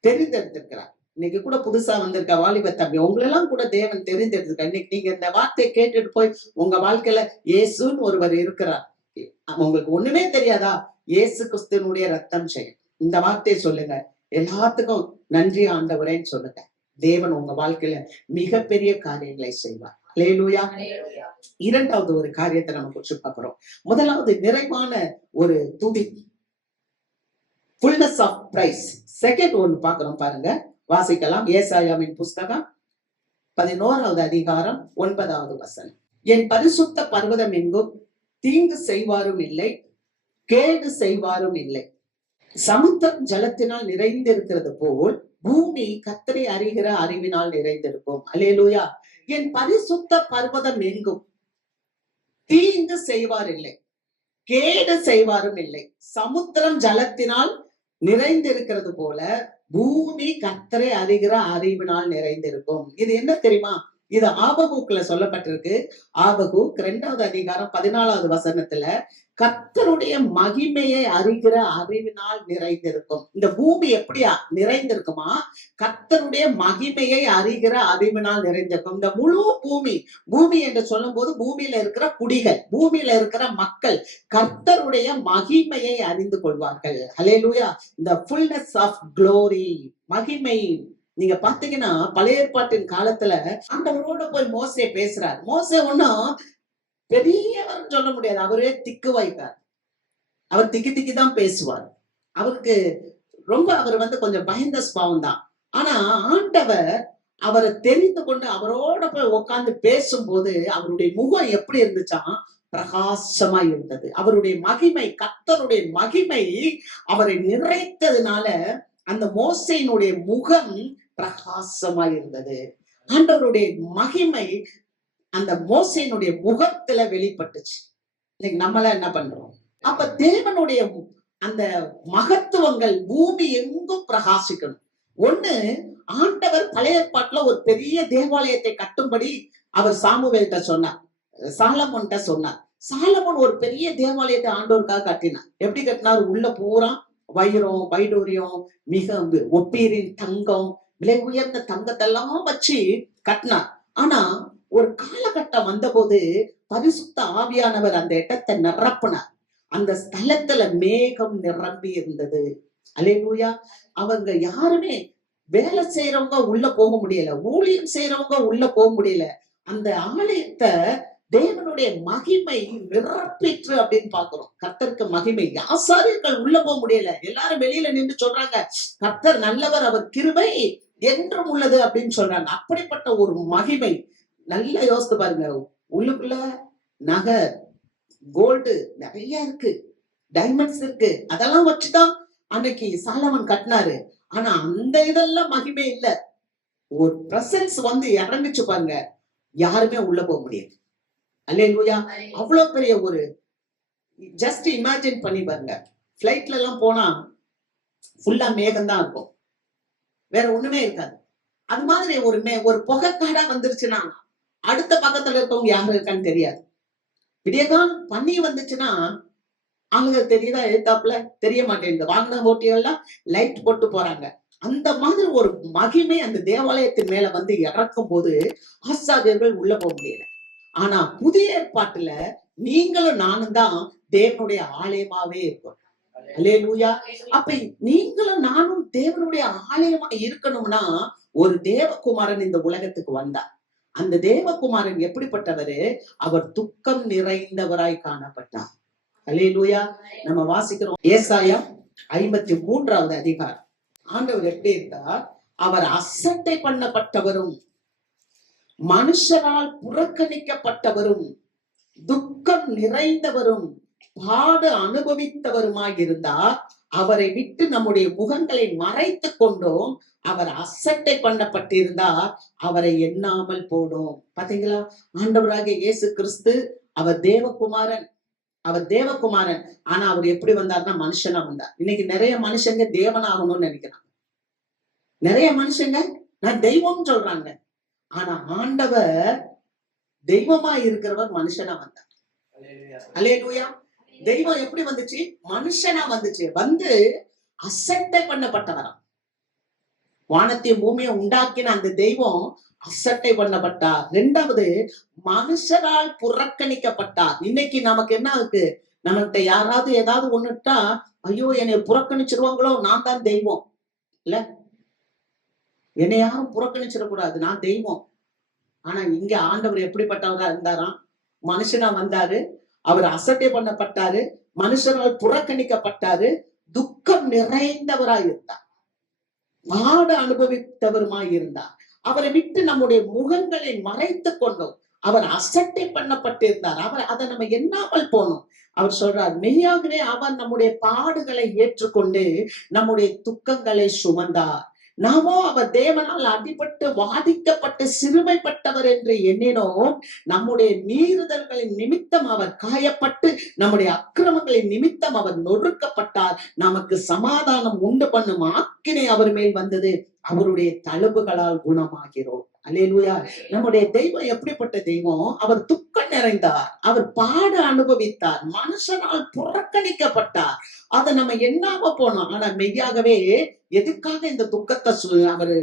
தெரிந்தெடுத்திருக்கிறார். இன்னைக்கு கூட புதுசா வந்திருக்க வாலிப தம்பி, உங்களெல்லாம் கூட தேவன் தெரிந்தெடுத்திருக்க. இன்னைக்கு நீங்க இந்த வார்த்தையை கேட்டுட்டு போய் உங்க வாழ்க்கையில இயேசுன்னு ஒருவர் இருக்கிறார், உங்களுக்கு ஒண்ணுமே தெரியாதா? இயேசு கிறிஸ்துவினுடைய ரத்தம் செய்யும். இந்த வார்த்தையை சொல்லுங்க. எல்லாத்துக்கும் நன்றி ஆண்டவரேன்னு சொல்லுங்க. தேவன் உங்க வாழ்க்கையில மிகப்பெரிய காரியங்களை செய்வார். அல்லேலூயா. இரண்டாவது ஒரு காரியத்தை நம்ம குறிச்சு பார்க்கிறோம். முதலாவது நிறைவான ஒரு துதி, fullness of praise. செகண்ட் ஒன்னு பார்க்கிறோம் பாருங்க, வாசிக்கலாம். ஏசாயாவின் புஸ்தகம் 11வது அதிகாரம் 9வது வசனம். என் பரிசுத்த பர்வதம் எங்கும் தீங்கு செய்வாரும் இல்லை, கேடு செய்வாரும் இல்லை. சமுத்திரம் ஜலத்தினால் நிறைந்திருக்கிறது போல் பூமி கர்த்தரை அறிகிற அறிவினால் நிறைந்திருக்கும். அல்லேலூயா. என் பரிசுத்த பர்வதம் எங்கும் தீங்கு செய்வார் இல்லை, கேடு செய்வாரும் இல்லை. சமுத்திரம் ஜலத்தினால் நிறைந்திருக்கிறது போல பூமி கர்த்தரை அறிகிற அறிவினால் நிறைந்திருக்கும். இது என்ன தெரியுமா? இது ஆபகூக்ல சொல்லப்பட்டிருக்கு. ஆபகூக் 2வது அதிகாரம் 14வது வசனத்துல கர்த்தருடைய மகிமையை அறிகிற அறிவினால் நிறைந்திருக்கும். இந்த பூமி எப்படியா நிறைந்திருக்குமா? கர்த்தருடைய மகிமையை அறிகிற அறிவினால் நிறைந்திருக்கும். இந்த முழு பூமி என்று சொல்லும் போது பூமியில இருக்கிற குடிகள், பூமியில இருக்கிற மக்கள் கர்த்தருடைய மகிமையை அறிந்து கொள்வார்கள். ஹல்லேலூயா. இந்த ஃபுல்னஸ் ஆஃப் க்ளோரி, மகிமை. நீங்க பாத்தீங்கன்னா பழைய ஏற்பாட்டின் காலத்துல ஆண்டவரோட போய் மோசே பேசுறார். மோசே ஒன்னும் பெரியவர் சொல்ல முடியாது. அவரே திக்கு வைப்பார். அவர் திக்கி தான் பேசுவார். அவருக்கு அவர் கொஞ்சம் பயந்த ஸ்பாவம் தான். ஆனா ஆண்டவர் அவரை தெரிந்து கொண்டு அவரோட போய் உட்கார்ந்து பேசும்போது அவருடைய முகம் எப்படி இருந்துச்சாம்? பிரகாசமா இருந்தது. அவருடைய மகிமை, கர்த்தருடைய மகிமை அவரை நிறைத்ததுனால அந்த மோசேயினுடைய முகம் பிரகாசமா இருந்தது. ஆண்டவருடைய மகிமை அந்த மோசேயினுடைய முகத்துல வெளிப்பட்டுச்சு. இன்னைக்கு நம்மள என்ன பண்றோம்? அப்ப தேவனுடைய அந்த மகத்துவங்கள் பூமி எங்கும் பிரகாசிக்கணும். ஒண்ணு, ஆண்டவர் பழைய ஏற்பாட்டுல ஒரு பெரிய தேவாலயத்தை கட்டும்படி அவர் சாமுவேல்கிட்ட சொன்னார், சாலமோன்கிட்ட சொன்னார். சாலமோன் ஒரு பெரிய தேவாலயத்தை ஆண்டவருக்காக கட்டினார். எப்படி கட்டினார்? உள்ள பூரா வைரம், வைடூரியம், மிக ஒப்பீரின் தங்கம், விலை உயர்ந்த தங்கத்தெல்லாம் வச்சு கட்டினார். ஆனா ஒரு காலகட்டம் வந்தபோது பரிசுத்த ஆவியானவர் அந்த இடத்தை நிரப்பினார். அந்த ஸ்தலத்துல மேகம் நிரம்பி இருந்தது. அல்லேலூயா. அவங்க யாருமே வேலை செய்யறவங்க உள்ள போக முடியல, ஊழியம் செய்யறவங்க உள்ள போக முடியல. அந்த ஆலயத்தை தேவனுடைய மகிமை நிரப்பிற்று அப்படின்னு பாக்குறோம். கர்த்தருக்கு மகிமை. ஆசாரியர்கள் உள்ள போக முடியல, எல்லாரும் வெளியில நின்று சொல்றாங்க கர்த்தர் நல்லவர், அவர் கிருபை என்றும் உள்ளது அப்படின்னு சொல்றாங்க. அப்படிப்பட்ட ஒரு மகிமை. நல்லா யோசித்து பாருங்க. உள்ளுக்குள்ள நகை, கோல்டு நிறைய இருக்கு, டைமண்ட்ஸ் இருக்கு. அதெல்லாம் வச்சுதான் அன்னைக்கு சாலமன் கட்டினாரு. ஆனா அந்த இதெல்லாம் மகிமை இல்ல. ஒரு பிரசன்ஸ் இறங்குச்சு பாருங்க, யாருமே உள்ள போக முடியாது. அல்லேலூயா. அவ்வளவு பெரிய ஒரு, ஜஸ்ட் இமேஜின் பண்ணி பாருங்க. பிளைட்ல எல்லாம் போனா ஃபுல்லா மேகம் தான் இருக்கும், வேற ஒண்ணுமே இருக்காது. அது மாதிரி ஒரு புகைக்காடா வந்துருச்சுன்னா அடுத்த பக்கத்துல இருக்கவங்க யாரு இருக்கான்னு தெரியாது. விடியகால் பண்ணி வந்துச்சுன்னா அங்க தெரியுதா? எழுத்தாப்புல தெரிய மாட்டேங்குது. வாங்கின ஹோட்டல்லாம் லைட் போட்டு போறாங்க. அந்த மாதிரி ஒரு மகிமை அந்த தேவாலயத்தின் மேல இறக்கும் போது ஆசாரியர்கள் உள்ள போக முடியல. ஆனா புதிய ஏற்பாட்டுல நீங்களும் நானும் தான் தேவனுடைய ஆலயமாவே இருக்கும். அல்லேலூயா. அப்ப நீங்களும் நானும் தேவனுடைய ஆலயமா இருக்கணும்னா ஒரு தேவகுமாரன் இந்த உலகத்துக்கு வந்தார். அந்த தேவகுமாரன் எப்படிப்பட்டவரு? அவர் துக்கம் நிறைந்தவராய் காணப்பட்டார். அல்லேலூயா. நம்ம வாசிக்கிறோம் ஏசாயா 53வது அதிகாரம். ஆண்டவர் எப்படி இருந்தார்? அவர் அசட்டை பண்ணப்பட்டவரும் மனுஷரால் புறக்கணிக்கப்பட்டவரும் துக்கம் நிறைந்தவரும் பாடு அனுபவித்தவருமாய் இருந்தார். அவரை விட்டு நம்முடைய முகங்களை மறைத்து கொண்டோம். அவர் அசட்டை பண்ணப்பட்டிருந்தார், அவரை எண்ணாமல் போனோம். பாத்தீங்களா? ஆண்டவராகிய இயேசு கிறிஸ்து அவர் தேவகுமாரன். ஆனா அவர் எப்படி வந்தார்னா மனுஷனா வந்தார். இன்னைக்கு நிறைய மனுஷங்க தேவனாகணும்னு நினைக்கிறாங்க. நிறைய மனுஷங்க நான் தெய்வம் சொல்றாங்க. ஆனா ஆண்டவர் தெய்வமா இருக்கிறவர் மனுஷனா வந்தார். அல்லேலூயா. தெய்வம் எப்படி வந்துச்சு? மனுஷனா வந்துச்சு. அசட்டை பண்ணப்பட்டவராம். வானத்தையும் பூமியை உண்டாக்கின அந்த தெய்வம் அசட்டை பண்ணப்பட்டார். 2வது, மனுஷரால் புறக்கணிக்கப்பட்டார். இன்னைக்கு நமக்கு என்ன இருக்கு? நம்மகிட்ட யாராவது ஏதாவது ஒண்ணுட்டா, ஐயோ என்னை புறக்கணிச்சிருவாங்களோ, நான் தான் தெய்வம் இல்ல, என்னை யாரும் புறக்கணிச்சிடக்கூடாது, நான் தெய்வம். ஆனா இங்க ஆண்டவர் எப்படிப்பட்டவரா இருந்தாராம்? மனுஷனா வந்தாரு, அவர் அசட்டை பண்ணப்பட்டாரு, மனுஷரால் புறக்கணிக்கப்பட்டாரு, துக்கம் நிறைந்தவராய் இருந்தார், பாடு அனுபவித்தவருமாய் இருந்தார். அவரை விட்டு நம்முடைய முகங்களை மறைத்து கொண்டோம். அவர் அசட்டை பண்ணப்பட்டிருந்தார். அதை நம்ம எண்ணாமல் போனோம். அவர் சொல்றார், மெய்யாகவே அவர் நம்முடைய பாடுகளை ஏற்றுக்கொண்டு நம்முடைய துக்கங்களை சுமந்தார். நாமோ அவர் தேவனால் அடிபட்டு வாதிக்கப்பட்டு சிறுமைப்பட்டவர் என்று எண்ணினோம். நம்முடைய மீறுதல்களின் நிமித்தம் அவர் காயப்பட்டு நம்முடைய அக்கிரமங்களின் நிமித்தம் அவர் நொறுக்கப்பட்டார். நமக்கு சமாதானம் உண்டு பண்ணும் ஆக்கினை அவர் மேல் வந்தது. அவருடைய தழும்புகளால் குணமாகிறோம். அல்லேலூயா. நம்முடைய தெய்வம் எப்படிப்பட்ட தெய்வம்? அவர் துக்கம் நிறைந்தார், அவர் பாட அனுபவித்தார், மனுஷனால் புறக்கணிக்கப்பட்டார். அதை நம்ம எண்ணாம போனோம். ஆனா மெய்யாகவே எதுக்காக இந்த துக்கத்தை அவரு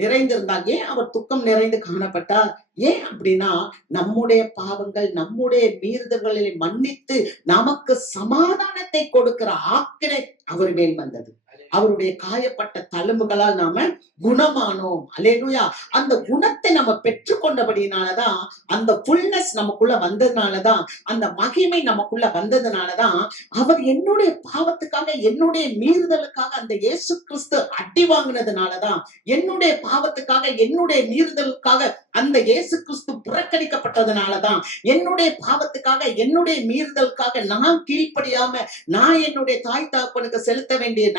நிறைந்திருந்தார்? ஏன் அவர் துக்கம் நிறைந்து காணப்பட்டார்? ஏன் அப்படின்னா நம்முடைய பாவங்கள், நம்முடைய மீறுதல்களை மன்னித்து நமக்கு சமாதானத்தை கொடுக்கிற ஆக்கினை அவர் மேல் வந்தது. அவருடைய காயப்பட்ட தழும்புகளால் நாம குணமானோம். அல்லேலூயா. அந்த குணத்தை நம்ம பெற்றுக்கொண்டபடினாலதான், அந்த ஃபுல்னஸ் நமக்குள்ள வந்ததுனாலதான், அந்த மகிமை நமக்குள்ள வந்ததுனாலதான், அவர் என்னுடைய பாவத்துக்காக, என்னுடைய மீறுதலுக்காக அந்த இயேசு கிறிஸ்து அடி வாங்கினதுனாலதான், என்னுடைய பாவத்துக்காக, என்னுடைய மீறுதலுக்காக அந்த இயேசு கிறிஸ்து புறக்கணிக்கப்பட்டதுனாலதான், என்னுடைய பாவத்துக்காக, என்னுடைய மீறுதலுக்காக நான் கீழ்ப்படியாம, நான் என்னுடைய தாய் தகப்பனுக்கு செலுத்த வேண்டிய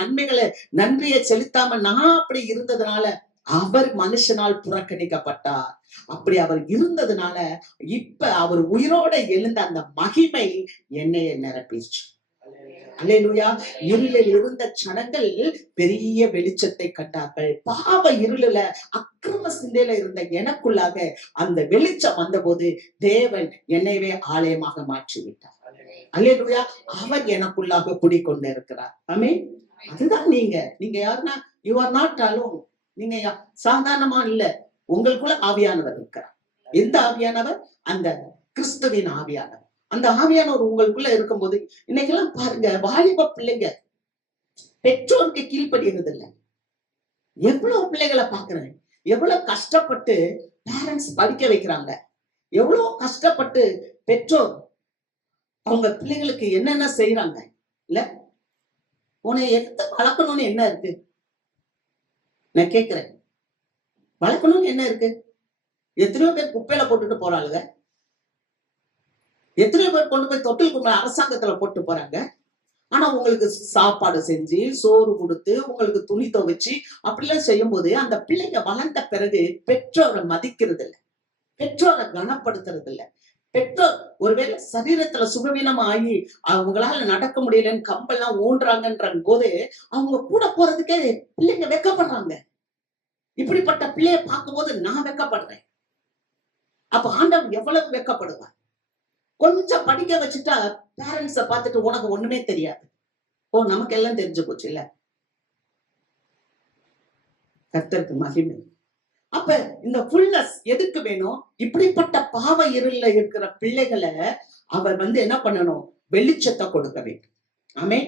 நன்றியை செலுத்தாம நான் அப்படி இருந்ததுனால அவர் மனுஷனால் புறக்கணிக்கப்பட்டார். அப்படி அவர் இருந்ததுனால இப்ப அவர் உயிரோட எழுந்த அந்த மகிமை என்னைய நிரப்பிச்சு. அல்லேலூயா. இருளில் இருந்த ஜனங்கள் பெரிய வெளிச்சத்தை கண்டார்கள். பாவ இருளில, அக்கிரம சிந்தையில இருந்த எனக்குள்ளாக அந்த வெளிச்சம் வந்தபோது தேவன் என்னையவே ஆலயமாக மாற்றி விட்டார். அல்லேலூயா. அவர் எனக்குள்ளாக குடிக்கொண்டு இருக்கிறார். ஆமென். அதுதான் நீங்க யாருன்னா, யூ ஆர் நாட் அலோன். நீங்க சாதாரணமா இல்ல. உங்களுக்குள்ள ஆவியானவர் இருக்கிறார். எந்த ஆவியானவர்? அந்த கிறிஸ்துவின் ஆவியானவர். அந்த ஆவியானவர் உங்களுக்குள்ள இருக்கும்போது, இன்னைக்கெல்லாம் பாருங்க, வாலிப பிள்ளைங்க பெற்றோருக்கு கீழ்ப்படுகிறது இல்ல. எவ்வளவு பிள்ளைகளை பாக்குறேன், எவ்வளவு கஷ்டப்பட்டு பேரண்ட்ஸ் படிக்க வைக்கிறாங்க, எவ்வளவு கஷ்டப்பட்டு பெற்றோர் அவங்க பிள்ளைகளுக்கு என்னென்ன செய்யறாங்க இல்ல. உன்னை எடுத்து வளர்க்கணும்னு என்ன இருக்கு? நான் கேக்குறேன், வளர்க்கணும்னு என்ன இருக்கு? எத்தனையோ பேர் குப்பையில போட்டுட்டு போறாளுங்க, எத்தனையோ பேர் கொண்டு போய் தொட்டில் அரசாங்கத்துல போட்டு போறாங்க. ஆனா உங்களுக்கு சாப்பாடு செஞ்சு, சோறு கொடுத்து, உங்களுக்கு துணி துவைச்சு அப்படிலாம் செய்யும் போது அந்த பிள்ளைங்க வளர்ந்த பிறகு பெற்றோரை மதிக்கிறது இல்லை, பெற்றோரை கனப்படுத்துறது இல்லை. பெற்றோர் ஒருவேளை சரீரத்துல சுகவீனம் ஆகி அவங்களால நடக்க முடியலன்னு கம்பெல்லாம் ஊன்றாங்கன்ற போது அவங்க கூட போறதுக்கே பிள்ளைங்க வெக்கப்படுறாங்க. இப்படிப்பட்ட பிள்ளைய பார்க்கும்போது நான் வெக்கப்படுறேன். அப்ப ஆண்டவன் எவ்வளவு வெக்கப்படுவார்? கொஞ்சம் படிக்க வச்சுட்டா பேரண்ட்ஸ பார்த்துட்டு உனக்கு ஒண்ணுமே தெரியாது, ஓ நமக்கு எல்லாம் தெரிஞ்சு போச்சு இல்ல. கர்த்தருக்கு மகிமை. அப்ப இந்த ஃபுல்னஸ் எதுக்கு வேணும்? இப்படிப்பட்ட பாவ இருள்ல இருக்கிற பிள்ளைகளை அவர் என்ன பண்ணணும்? வெளிச்சத்தை கொடுக்க வேண்டும். ஆமென்.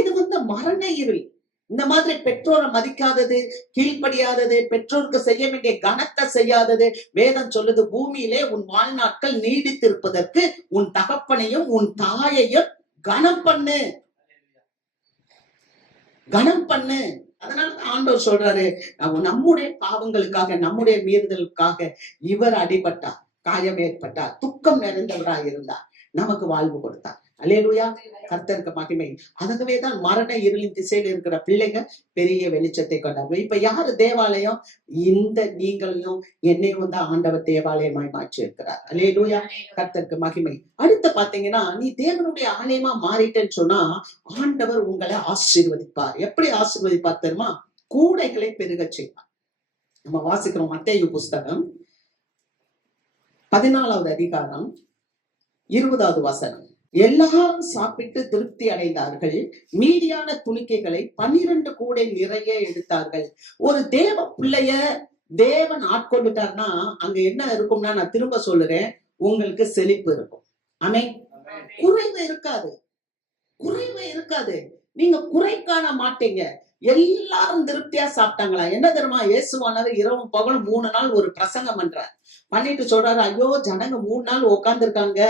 இது மரண இருள். இந்த மாதிரி பெற்றோரை மதிக்காதது, கீழ்ப்படியாதது, பெற்றோருக்கு செய்ய வேண்டிய கனத்தை செய்யாதது. வேதம் சொல்லுது, பூமியிலே உன் வாழ்நாட்கள் நீடித்திருப்பதற்கு உன் தகப்பனையும் உன் தாயையும் கனம் பண்ணு, கனம் பண்ணு. அதனால ஆண்டவர் சொல்றாரு, நம்முடைய பாவங்களுக்காக, நம்முடைய மீறுதலுக்காக இவர் அடிபட்டார், காயம் ஏற்பட்டார், துக்கம் நிறைந்தவராய் இருந்தார், நமக்கு வாழ்வு கொடுத்தார். அல்லேலூயா. கர்த்தருக்கு மகிமை. அதுவேதான் மரண இருளின் திசையில இருக்கிற பிள்ளைங்க பெரிய வெளிச்சத்தை கொண்டாங்க. இப்ப யாரு தேவாலயம்? இந்த நீங்களையும் என்னையும் தான் ஆண்டவர் தேவாலயமாய் மாற்றி இருக்கிறார். அல்லேலூயா. கர்த்தருக்கு மகிமை. அடுத்து பாத்தீங்கன்னா, நீ தேவனுடைய ஆலயமா மாறிட்டேன்னு சொன்னா ஆண்டவர் உங்களை ஆசீர்வதிப்பார். எப்படி ஆசீர்வதிப்பார் தெரியுமா? கூடைகளை பெருக செய்வார். நம்ம வாசிக்கிறோம் மத்தேயு புஸ்தகம் 14வது அதிகாரம் 20வது வசனம். எல்லாரும் சாப்பிட்டு திருப்தி அடைந்தார்கள், மீதியான துணிக்கைகளை 12 கூடை நிறைய எடுத்தார்கள். ஒரு தேவ பிள்ளைய தேவன் ஆட்கொண்டுட்டார்னா அங்க என்ன இருக்கும்னா, நான் திரும்ப சொல்லுறேன், உங்களுக்கு செழிப்பு இருக்கும். ஆமென். குறைவு இருக்காது, குறைவு இருக்காது. நீங்க குறை காண மாட்டீங்க. எல்லாரும் திருப்தியா சாப்பிட்டாங்களா? என்ன தெரியுமா? இயேசுவானவர் இரவும் பகலும் 3 நாள் ஒரு பிரசங்கம் பண்றார். பண்ணிட்டு சொல்றாரு, ஐயோ ஜனங்க 3 நாள் உட்கார்ந்து இருக்காங்க,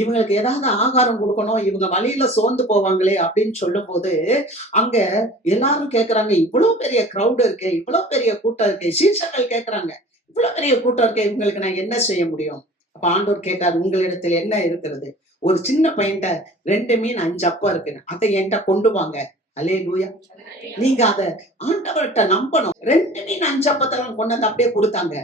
இவங்களுக்கு ஏதாவது ஆகாரம் கொடுக்கணும், இவங்க வழியில சோர்ந்து போவாங்களே அப்படின்னு சொல்லும் போது அங்க எல்லாரும் கேக்குறாங்க, இவ்வளவு பெரிய கிரௌட் இருக்கு, இவ்வளவு பெரிய கூட்டம் இருக்கு. சீஷர்கள் கேக்குறாங்க, இவ்வளவு பெரிய கூட்டம் இருக்கு, இவங்களுக்கு நான் என்ன செய்ய முடியும்? அப்ப ஆண்டவர் கேட்டார், உங்களிடத்துல என்ன இருக்கிறது? ஒரு சின்ன பையன்ட்ட 2 மீன் 5 அப்பம் இருக்கு, அதை என்கிட்ட கொண்டு வாங்க, அல்லேலூயா. நீங்க அத ஆண்டவர்கிட்ட நம்பணும். 2 மீன் 5 அப்பத்தெல்லாம் கொண்டு வந்து அப்படியே கொடுத்தாங்க.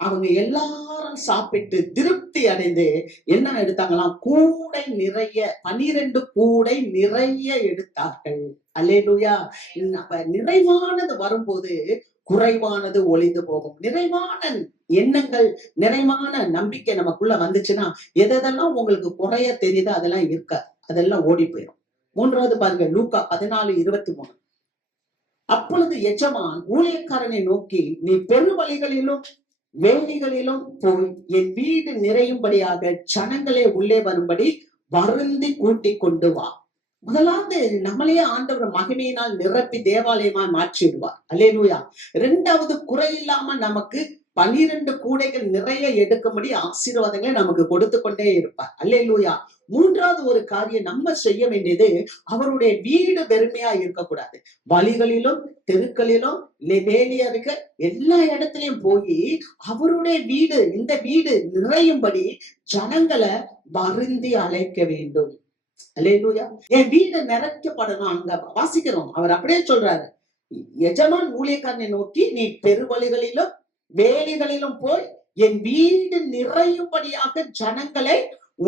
அவங்க எல்லாரும் சாப்பிட்டு திருப்தி அடைந்து என்ன எடுத்தாங்களாம்? கூடை நிறைய 12 கூடை நிறைய எடுத்தார்கள். அல்லேலூயா. அப்ப நிறைவானது வரும்போது குறைவானது ஒளிந்து போகும். நிறைவான எண்ணங்கள், நிறைவான நம்பிக்கை நமக்குள்ள வந்துச்சுன்னா எதெல்லாம் உங்களுக்கு குறைய தெரியுதோ அதெல்லாம் இருக்காது. அதெல்லாம் ஓடி போயிடும். 3வது பாருங்க, லூக்கா 14:23. அப்பொழுது எஜமான் ஊழியக்காரனை நோக்கி, நீ பெருவழிகளிலும் வேலிகளிலும் போய் என் வீடு நிறையும்படியாக ஜனங்களே உள்ளே வரும்படி வருந்தி கூட்டிக் கொண்டு வா. முதலாவது நம்மளையே ஆண்டவர் மகிமையினால் நிரப்பி தேவாலயமாய் மாற்றிடுவார். அல்லேலூயா. 2வது குறையில்லாம நமக்கு 12 கூடைகள் நிறைய எடுக்கும்படி ஆசீர்வாதங்களை நமக்கு கொடுத்து கொண்டே இருப்பார். அல்லேலூயா. 3வது ஒரு காரியம் நம்ம செய்ய வேண்டியது, அவருடைய வீடு வெறுமையா இருக்கக்கூடாது. வழிகளிலும் தெருக்களிலும் வேலியா இருக்க எல்லா இடத்துலயும் போய் அவருடைய வீடு, இந்த வீடு நிறையும்படி ஜனங்களை வருந்தி அழைக்க வேண்டும். அல்லேலூயா. என் வீடு நிறைக்கப்படணும். அங்க வாசிக்கிறோம், அவர் அப்படியே சொல்றாரு, எஜமான் ஊழியக்காரனை நோக்கி, நீ பெருவழிகளிலும் வேலிகளிலும் போய் என் வீடு நிறையும்படியாக ஜனங்களை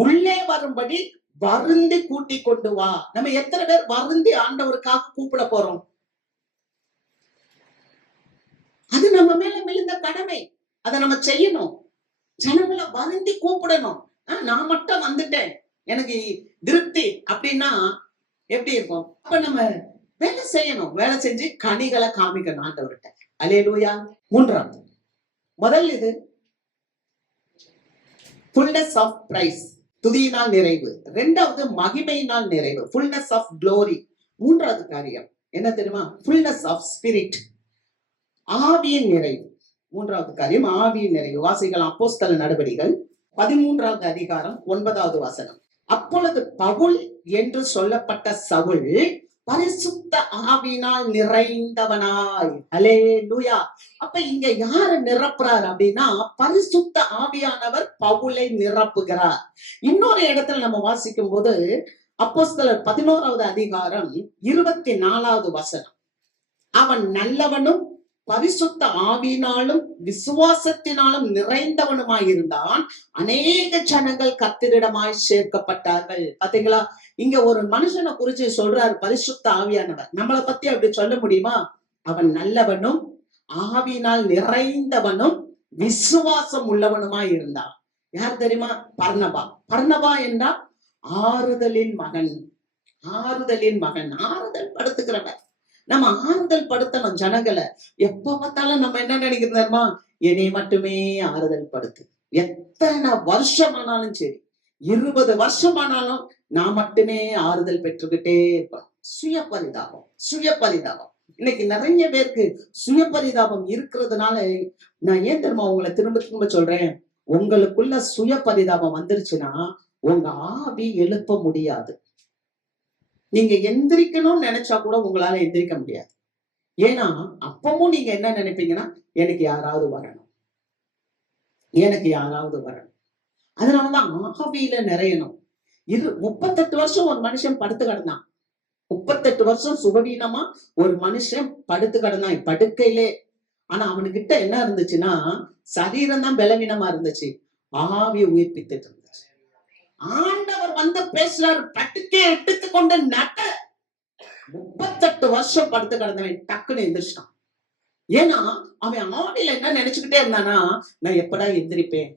உள்ளே வரும்படி வருந்தி கூட்டிக் கொண்டு வா. நம்ம எத்தனை பேர் வருந்தி ஆண்டவருக்காக கூப்பிட போறோம்? அது நம்ம மேல விழுந்த கடமை. அதை நம்ம செய்யணும். ஜனங்களை வருந்தி கூப்பிடணும். நான் மட்டும் வந்துட்டேன், எனக்கு திருப்தி அப்படின்னா எப்படி இருக்கும்? அப்ப நம்ம வேலை செய்யணும். வேலை செஞ்சு கனிகளை காமிக்கணும் ஆண்டவர்கிட்ட. அல்லேலூயா. 3வது, முதல் இது fullness of praise, துதியினால் நிறைவு. 2வது மகிமையினால் நிறைவு, fullness of glory. 3வது காரியம் என்ன தெரியுமா? fullness of spirit, ஆவியின் நிறைவு. 3வது காரியம் ஆவியின் நிறைவு. வாசிக்கலாம் அப்போஸ்தல நடபடிகள் 13வது அதிகாரம் 9வது வசனம். அப்பொழுது பவுல் என்று சொல்லப்பட்ட சவுல் பரிசுத்த ஆவியினால் நிறைந்தவனாய். அல்லேலூயா. அப்ப இங்க யாரு நிரப்புறார் அப்படின்னா, பரிசுத்த ஆவியானவர் பவுலை நிரப்புகிறார். இன்னொரு இடத்துல நம்ம வாசிக்கும் போது அப்போஸ்தலர் 11வது அதிகாரம் 24வது வசனம், அவன் நல்லவனும் பரிசுத்த ஆவியினாலும் விசுவாசத்தினாலும் நிறைந்தவனுமாயிருந்தான், அநேக ஜனங்கள் கர்த்தரிடமாய் சேர்க்கப்பட்டார்கள். பாத்தீங்களா? இங்க ஒரு மனுஷனை குறிச்சு சொல்றாரு பரிசுத்த ஆவியானவர். நம்மளை பத்தி அப்படி சொல்ல முடியுமா? அவன் நல்லவனும் ஆவியினால் நிறைந்தவனும் விசுவாசம் உள்ளவனுமாய் இருந்தான். யார் தெரியுமா? பர்னபா. பர்னபா என்றால் ஆறுதலின் மகன். ஆறுதலின் மகன், ஆறுதல் படுத்துக்கிறவன். நம்ம ஆறுதல் படுத்தணும் ஜனங்களை. எப்ப பார்த்தாலும் நம்ம என்ன நினைக்கிறோமா? என்னை மட்டுமே ஆறுதல் படுத்து. எத்தனை வருஷமானாலும் சரி, 20 வருஷமானாலும் நான் மட்டுமே ஆறுதல் பெற்றுக்கிட்டே இருப்பேன். சுய பரிதாபம், சுய பரிதாபம். இன்னைக்கு நிறைய பேருக்கு சுய பரிதாபம் இருக்கிறதுனால நான் ஏன் தெரியுமா உங்களை திரும்ப திரும்ப சொல்றேன், உங்களுக்குள்ள சுய பரிதாபம் வந்துருச்சுன்னா உங்க ஆவி எழுப்ப முடியாது. நீங்க எந்திரிக்கணும்னு நினைச்சா கூட உங்களால எந்திரிக்க முடியாது. ஏன்னா அப்பவும் நீங்க என்ன நினைப்பீங்கன்னா, எனக்கு யாராவது வரணும், எனக்கு யாராவது வரணும். அதனாலதான் ஆவியில நிறையணும். 38 வருஷம் ஒரு மனுஷன் படுத்து கிடந்தான். 38 வருஷம் சுகவீனமா ஒரு மனுஷன் படுத்து கிடந்தான் படுக்கையிலே. ஆனா அவனுக்கிட்ட என்ன இருந்துச்சுன்னா, சரீரம் தான் பலவீனமா இருந்துச்சு, ஆவி உயிர்ப்பித்துட்டு இருந்துச்சு. ஆண்டவர் வந்து பேசுறாரு, பட்டுக்கே எடுத்து கொண்டு நட்ட. 38 வருஷம் படுத்து கிடந்தவன் டக்குன்னு எந்திரிச்சிட்டான். ஏன்னா அவன் ஆவியில என்ன நினைச்சுக்கிட்டே இருந்தானா, நான் எப்படா எந்திரிப்பேன்,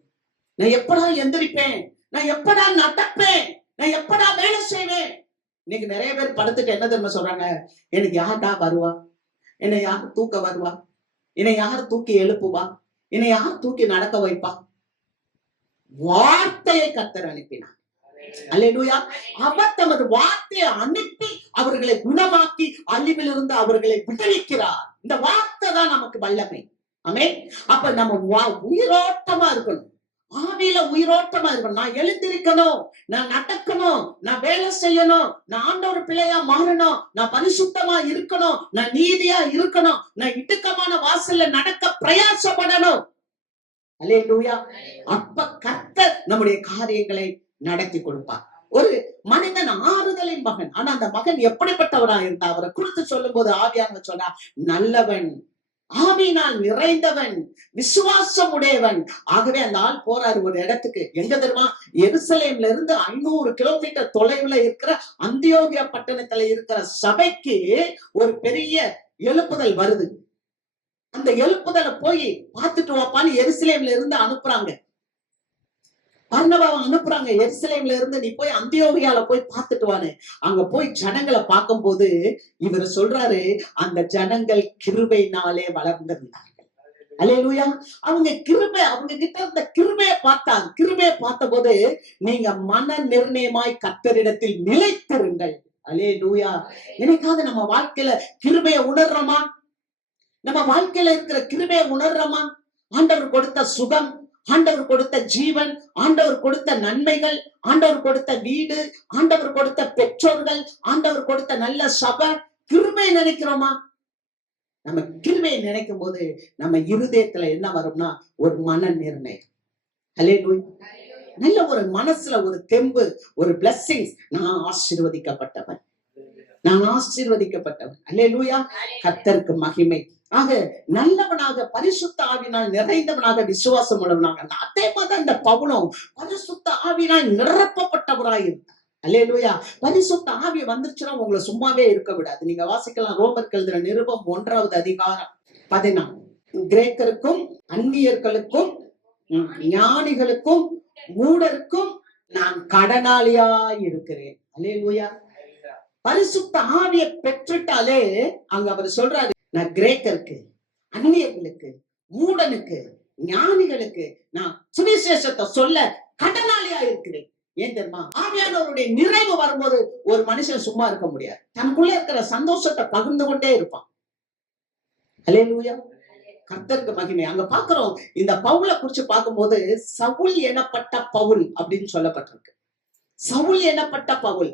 நான் எப்படா எந்திரிப்பேன், நான் எப்படா நடப்பேன், நான் எப்படா வேலை செய்வேன். இன்னைக்கு நிறைய பேர் படுத்துட்டு என்ன தெரியுமா சொல்றாங்க, எனக்கு யார்டா வருவா, என்னை யார் தூக்க வருவா, என்னை யார் தூக்கி எழுப்புவா, என்னை யார் தூக்கி நடக்க வைப்பா. வார்த்தையை கர்த்தர் அனுப்பினார். அல்லேலூயா. அவர் தமது வார்த்தையை அனுப்பி அவர்களை குணமாக்கி அழிவிலிருந்து அவர்களை விடுவிக்கிறார். இந்த வார்த்தை தான் நமக்கு வல்லமை. ஆமென். அப்ப நம்ம உயிரோட்டமா இருக்கணும், ஆவியில உயிரோட்டமா இருக்கணும். நான் எழுந்திருக்கணும், நான் நடக்கணும், நான் வேலை செய்யணும், நான் ஆண்டவர் பிள்ளையா மாறணும், நான் பரிசுத்தமா இருக்கணும், நான் நீதியா இருக்கணும், நான் இடுக்கமான வாசல்ல நடக்க பிரயாசப்படணும். அல்லேலூயா. அப்ப கர்த்தர் நம்முடைய காரியங்களை நடத்தி கொடுப்பார். ஒரு மனிதன் ஆறுதலின் மகன். ஆனா அந்த மகன் எப்படிப்பட்டவரா இருந்தா அவரை குறித்து சொல்லும் போது ஆவியானவர் சொன்னா, நல்லவன், ஆவியினால் நிறைந்தவன், விசுவாசம் உடையவன். ஆகவே அந்த ஆள் போறாரு ஒரு இடத்துக்கு. எங்க தெரியுமா? எருசலேம்ல இருந்து 500 கிலோமீட்டர் தொலைவுல இருக்கிற அந்தியோகியா பட்டணத்துல இருக்கிற சபைக்கு ஒரு பெரிய எழுப்புதல் வருது. அந்த எழுப்புதலை போய் பார்த்துட்டு வாப்பான்னு எருசலேம்ல இருந்து அனுப்புறாங்க. பர்னபாவை அனுப்புறாங்க. எருசலேம்ல இருந்து நீ போய் அந்தியோகியால போய் பார்த்துட்டு வான்னு. அங்க போய் ஜனங்களை பார்க்கும் போது இவர் சொல்றாரு, அந்த ஜனங்கள் கிருபையினாலே வளர்ந்திருந்தார்கள். அல்லேலூயா. அவங்க கிருபை, அவங்க கிட்ட இருந்த கிருபையை பார்த்தாங்க. கிருபையை பார்த்த போது, நீங்க மன நிர்ணயமாய் கர்த்தரிடத்தில் நிலைத்திருங்கள். அல்லேலூயா. எனக்காவது நம்ம வாழ்க்கையில கிருபையை உணர்றோமா? நம்ம வாழ்க்கையில இருக்கிற கிருபையை உணர்றோமா? ஆண்டவர் கொடுத்த சுகம், ஆண்டவர் கொடுத்த ஜீவன், ஆண்டவர் கொடுத்த நன்மைகள், ஆண்டவர் கொடுத்த வீடு, ஆண்டவர் கொடுத்த பெற்றோர்கள், ஆண்டவர் கொடுத்த நல்ல சபை, கிருபை நினைக்கிறோமா? நம்ம கிருபையை நினைக்கும் போது நம்ம இருதயத்துல என்ன வரும்னா ஒரு மன நிர்ணயம். அல்லேலூயா. நல்ல ஒரு மனசுல ஒரு தெம்பு, ஒரு பிளெஸிங்ஸ். நான் ஆசீர்வதிக்கப்பட்டவன், நான் ஆசீர்வதிக்கப்பட்டவன். அல்லேலூயா. கர்த்தருக்கு மகிமை. ஆக நல்லவனாக, பரிசுத்த ஆவியினால் நிறைந்தவனாக, விசுவாசம் உள்ளவனாக. அதே மாதிரி இந்த பவுலும் பரிசுத்த ஆவியினால் நிரப்பப்பட்டவராய் இருந்தார். அல்லேலூயா. பரிசுத்த ஆவி வந்துருச்சுன்னா உங்களை சும்மாவே இருக்க விடாது. நீங்க வாசிக்கலாம் ரோமருக்கு எழுதின நிருபம் 1வது அதிகாரம் 14. கிரேக்கருக்கும் அந்நியர்களுக்கும் ஞானிகளுக்கும் மூடருக்கும் நான் கடனாளியாய் இருக்கிறேன். அல்லேலூயா. பரிசுத்த ஆவியை பெற்றுட்டாலே அங்க அவர் சொல்றாரு, நான் கிரேக்கருக்கு, அந்நியர்களுக்கு, மூடனுக்கு, ஞானிகளுக்கு நான் சுவிசேஷத்தை சொல்ல கடனாளியா இருக்கிறேன். ஏன் தெரியுமா? ஆவியானவருடைய நிறைவு வரும்போது ஒரு மனுஷன் சும்மா இருக்க முடியாது. தனக்குள்ள இருக்கிற சந்தோஷத்தை பகிர்ந்து கொண்டே இருப்பான். அல்லேலூயா. கர்த்தருக்கு மகிமை. அங்க பாக்குறோம், இந்த பவுலை குறிச்சு பார்க்கும்போது சவுல் எனப்பட்ட பவுல் அப்படின்னு சொல்லப்பட்டிருக்கு. சவுல் எனப்பட்ட பவுல்.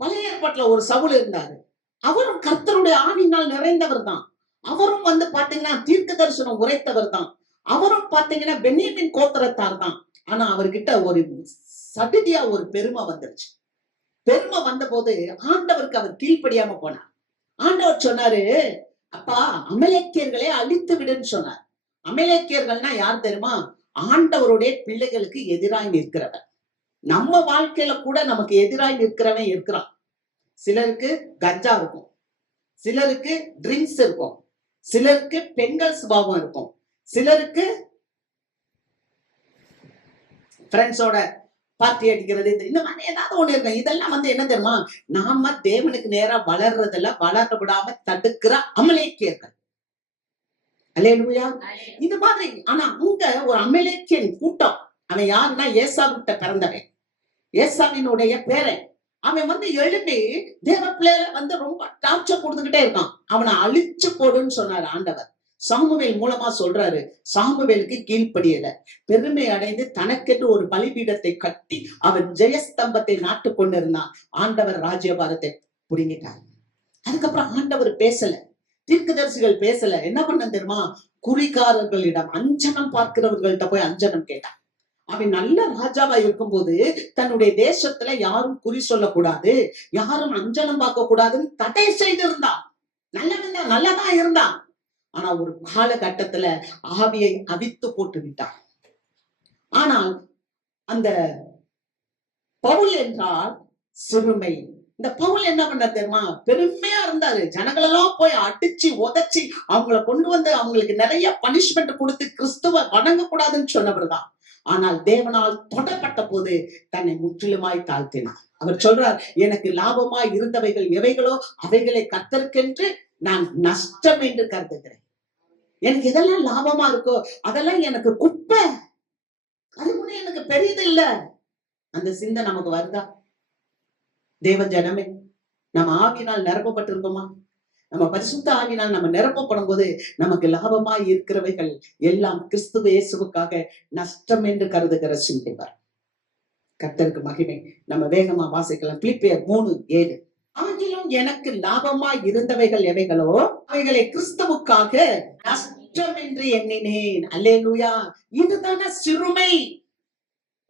பழைய ஏற்பாட்டுல ஒரு சவுல் இருந்தாரு. அவரும் கர்த்தருடைய ஆவியினால் நிறைந்தவர் தான். அவரும் பாத்தீங்கன்னா தீர்க்க தரிசனம் உரைத்தவர் தான். அவரும் பாத்தீங்கன்னா பென்யமீன் கோத்திரத்தார் தான். ஆனா அவர்கிட்ட ஒரு சடிதியா ஒரு பெருமை வந்துருச்சு. பெருமை வந்த போது ஆண்டவருக்கு அவர் கீழ்ப்படியாம போனார். ஆண்டவர் சொன்னாரு, அப்பா அமலேக்கியர்களை அழித்து விடுன்னு சொன்னார். அமலேக்கியர்கள்னா யார் தெரியுமா? ஆண்டவருடைய பிள்ளைகளுக்கு எதிராய் நிற்கிறவர். நம்ம வாழ்க்கையில கூட நமக்கு எதிராய் நிற்கிறவன் இருக்கிறான். சிலருக்கு கஞ்சா இருக்கும், சிலருக்கு ட்ரிங்க்ஸ் இருக்கும், சிலருக்கு பெண்கள் சுபாவம் இருக்கும், சிலருக்கு ஃப்ரெண்ட்ஸோட பார்ட்டி அடிக்கிறது, இந்த மாதிரி ஏதாவது ஒண்ணு இருக்கும். இதெல்லாம் என்ன தெரியுமா? நாம தேவனுக்கு நேரா வளர்றதுல வளர விடாம தடுக்கிற அமலேக்கியர்கள். அல்லேலூயா. இது மாதிரி. ஆனா அங்க ஒரு அமலேக்கியன் கூட்டம். அவன் யாருன்னா ஏசாவிட்ட பிறந்தவன், ஏசாவினுடைய பேரன். அவன் எழுப்பி தேவ பிள்ளையில ரொம்ப டார்ச்சர் கொடுத்துக்கிட்டே இருக்கான். அவனை அழிச்சு போடுன்னு சொன்னாரு ஆண்டவர். சாமுவேல் மூலமா சொல்றாரு. சாமுவேலுக்கு கீழ்ப்படியல, பெருமை அடைந்து தனக்கென்று ஒரு பலிபீடத்தை கட்டி அவன் ஜெயஸ்தம்பத்தை நாட்டு கொண்டிருந்தான். ஆண்டவர் ராஜ்யபாரத்தை புடுங்கிட்டார். அதுக்கப்புறம் ஆண்டவர் பேசல, தீர்க்கதரிசிகள் பேசல. என்ன பண்ண தெரியுமா? குறிகாரர்களிடம், அஞ்சனம் பார்க்கிறவர்கள்ட்ட போய் அஞ்சனம் கேட்டான். அவன் நல்ல ராஜாவா இருக்கும்போது தன்னுடைய தேசத்துல யாரும் குறி சொல்லக்கூடாது, யாரும் அஞ்சனம் பார்க்க கூடாதுன்னு தடை செய்திருந்தான். நல்லதான் இருந்தான். ஆனா ஒரு காலகட்டத்துல ஆவியை அவித்து போட்டு விட்டான். ஆனால் அந்த பவுல் என்றால் சிறுமை. இந்த பவுல் என்ன பண்ண தெரியுமா? பெருமையா இருந்தாரு. ஜனங்களெல்லாம் போய் அடிச்சு உதைச்சி அவங்கள கொண்டு அவங்களுக்கு நிறைய பனிஷ்மெண்ட் கொடுத்து கிறிஸ்துவ வணங்க கூடாதுன்னு சொன்னவர்தான். ஆனால் தேவனால் தொடப்பட்ட போது தன்னை முற்றிலுமாய் தாழ்த்தினார். அவர் சொல்றார், எனக்கு லாபமாய் இருந்தவைகள் எவைகளோ அவைகளை கர்த்தருக்கென்று நான் நஷ்டம் என்று கருதுகிறேன். எனக்கு எதெல்லாம் லாபமா இருக்கோ அதெல்லாம் எனக்கு குப்பை, அது கூட எனக்கு பெரியது இல்ல. அந்த சிந்தை நமக்கு வருதா? தேவ ஜனமே, நம்ம ஆவியினால் நிரப்பப்பட்டிருக்கோமா? நம்ம பரிசுத்த ஆவியினால் நம்ம நிரப்பப்படும் போது நமக்கு லாபமாய் இருக்கிறவைகள் எல்லாம் கிறிஸ்துவ இயேசுவுக்காக நஷ்டம் என்று கருதுகிற சிந்தைவர். கர்த்தருக்கு மகிமை. நம்ம வேகமா வாசிக்கலாம். பிலிப்பியர் 3:7. ஆகிலும் எனக்கு லாபமாய் இருந்தவைகள் எவைகளோ அவைகளை கிறிஸ்துவுக்காக நஷ்டம் என்று எண்ணினேன். அல்லேலூயா. இதுதான சிறுமை.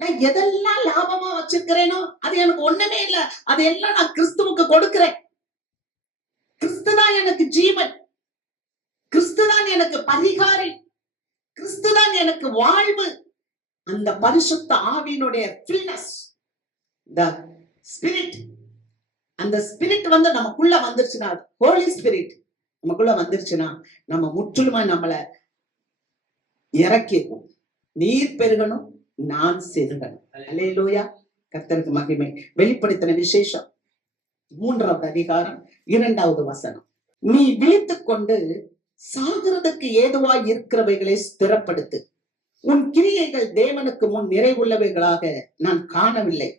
நான் எதெல்லாம் லாபமா வச்சிருக்கிறேனோ அது எனக்கு ஒண்ணுமே இல்ல. அதையெல்லாம் நான் கிறிஸ்துவுக்கு கொடுக்கிறேன். கிறிஸ்துதான் எனக்கு ஜீவன், கிறிஸ்துதான் எனக்கு பரிகாரி, கிறிஸ்துதான் எனக்கு வாழ்வு. அந்த பரிசுத்த ஆவியினுடைய ஃபில்னஸ், த ஸ்பிரிட், அந்த ஸ்பிரிட் நமக்குள்ள வந்துருச்சுன்னா, ஹோலி ஸ்பிரிட் நமக்குள்ள வந்துருச்சுன்னா, நம்ம முற்றிலுமா நம்மள இறக்கிடுவோம். நீர் பெருகணும், நான் சிறுகணும். அல்லேலூயா, கர்த்தருக்கு மகிமை. வெளிப்படுத்தின விசேஷம் 3வது அதிகாரம் 2வது வசனம். நீ விழித்துக் கொண்டு சாகிறதுக்கு ஏதுவாய் இருக்கிறவைகளை ஸ்திரப்படுத்து. உன் கிரியைகள் தேவனுக்கு முன் நிறைவுள்ளவைகளாக நான் காணவில்லை.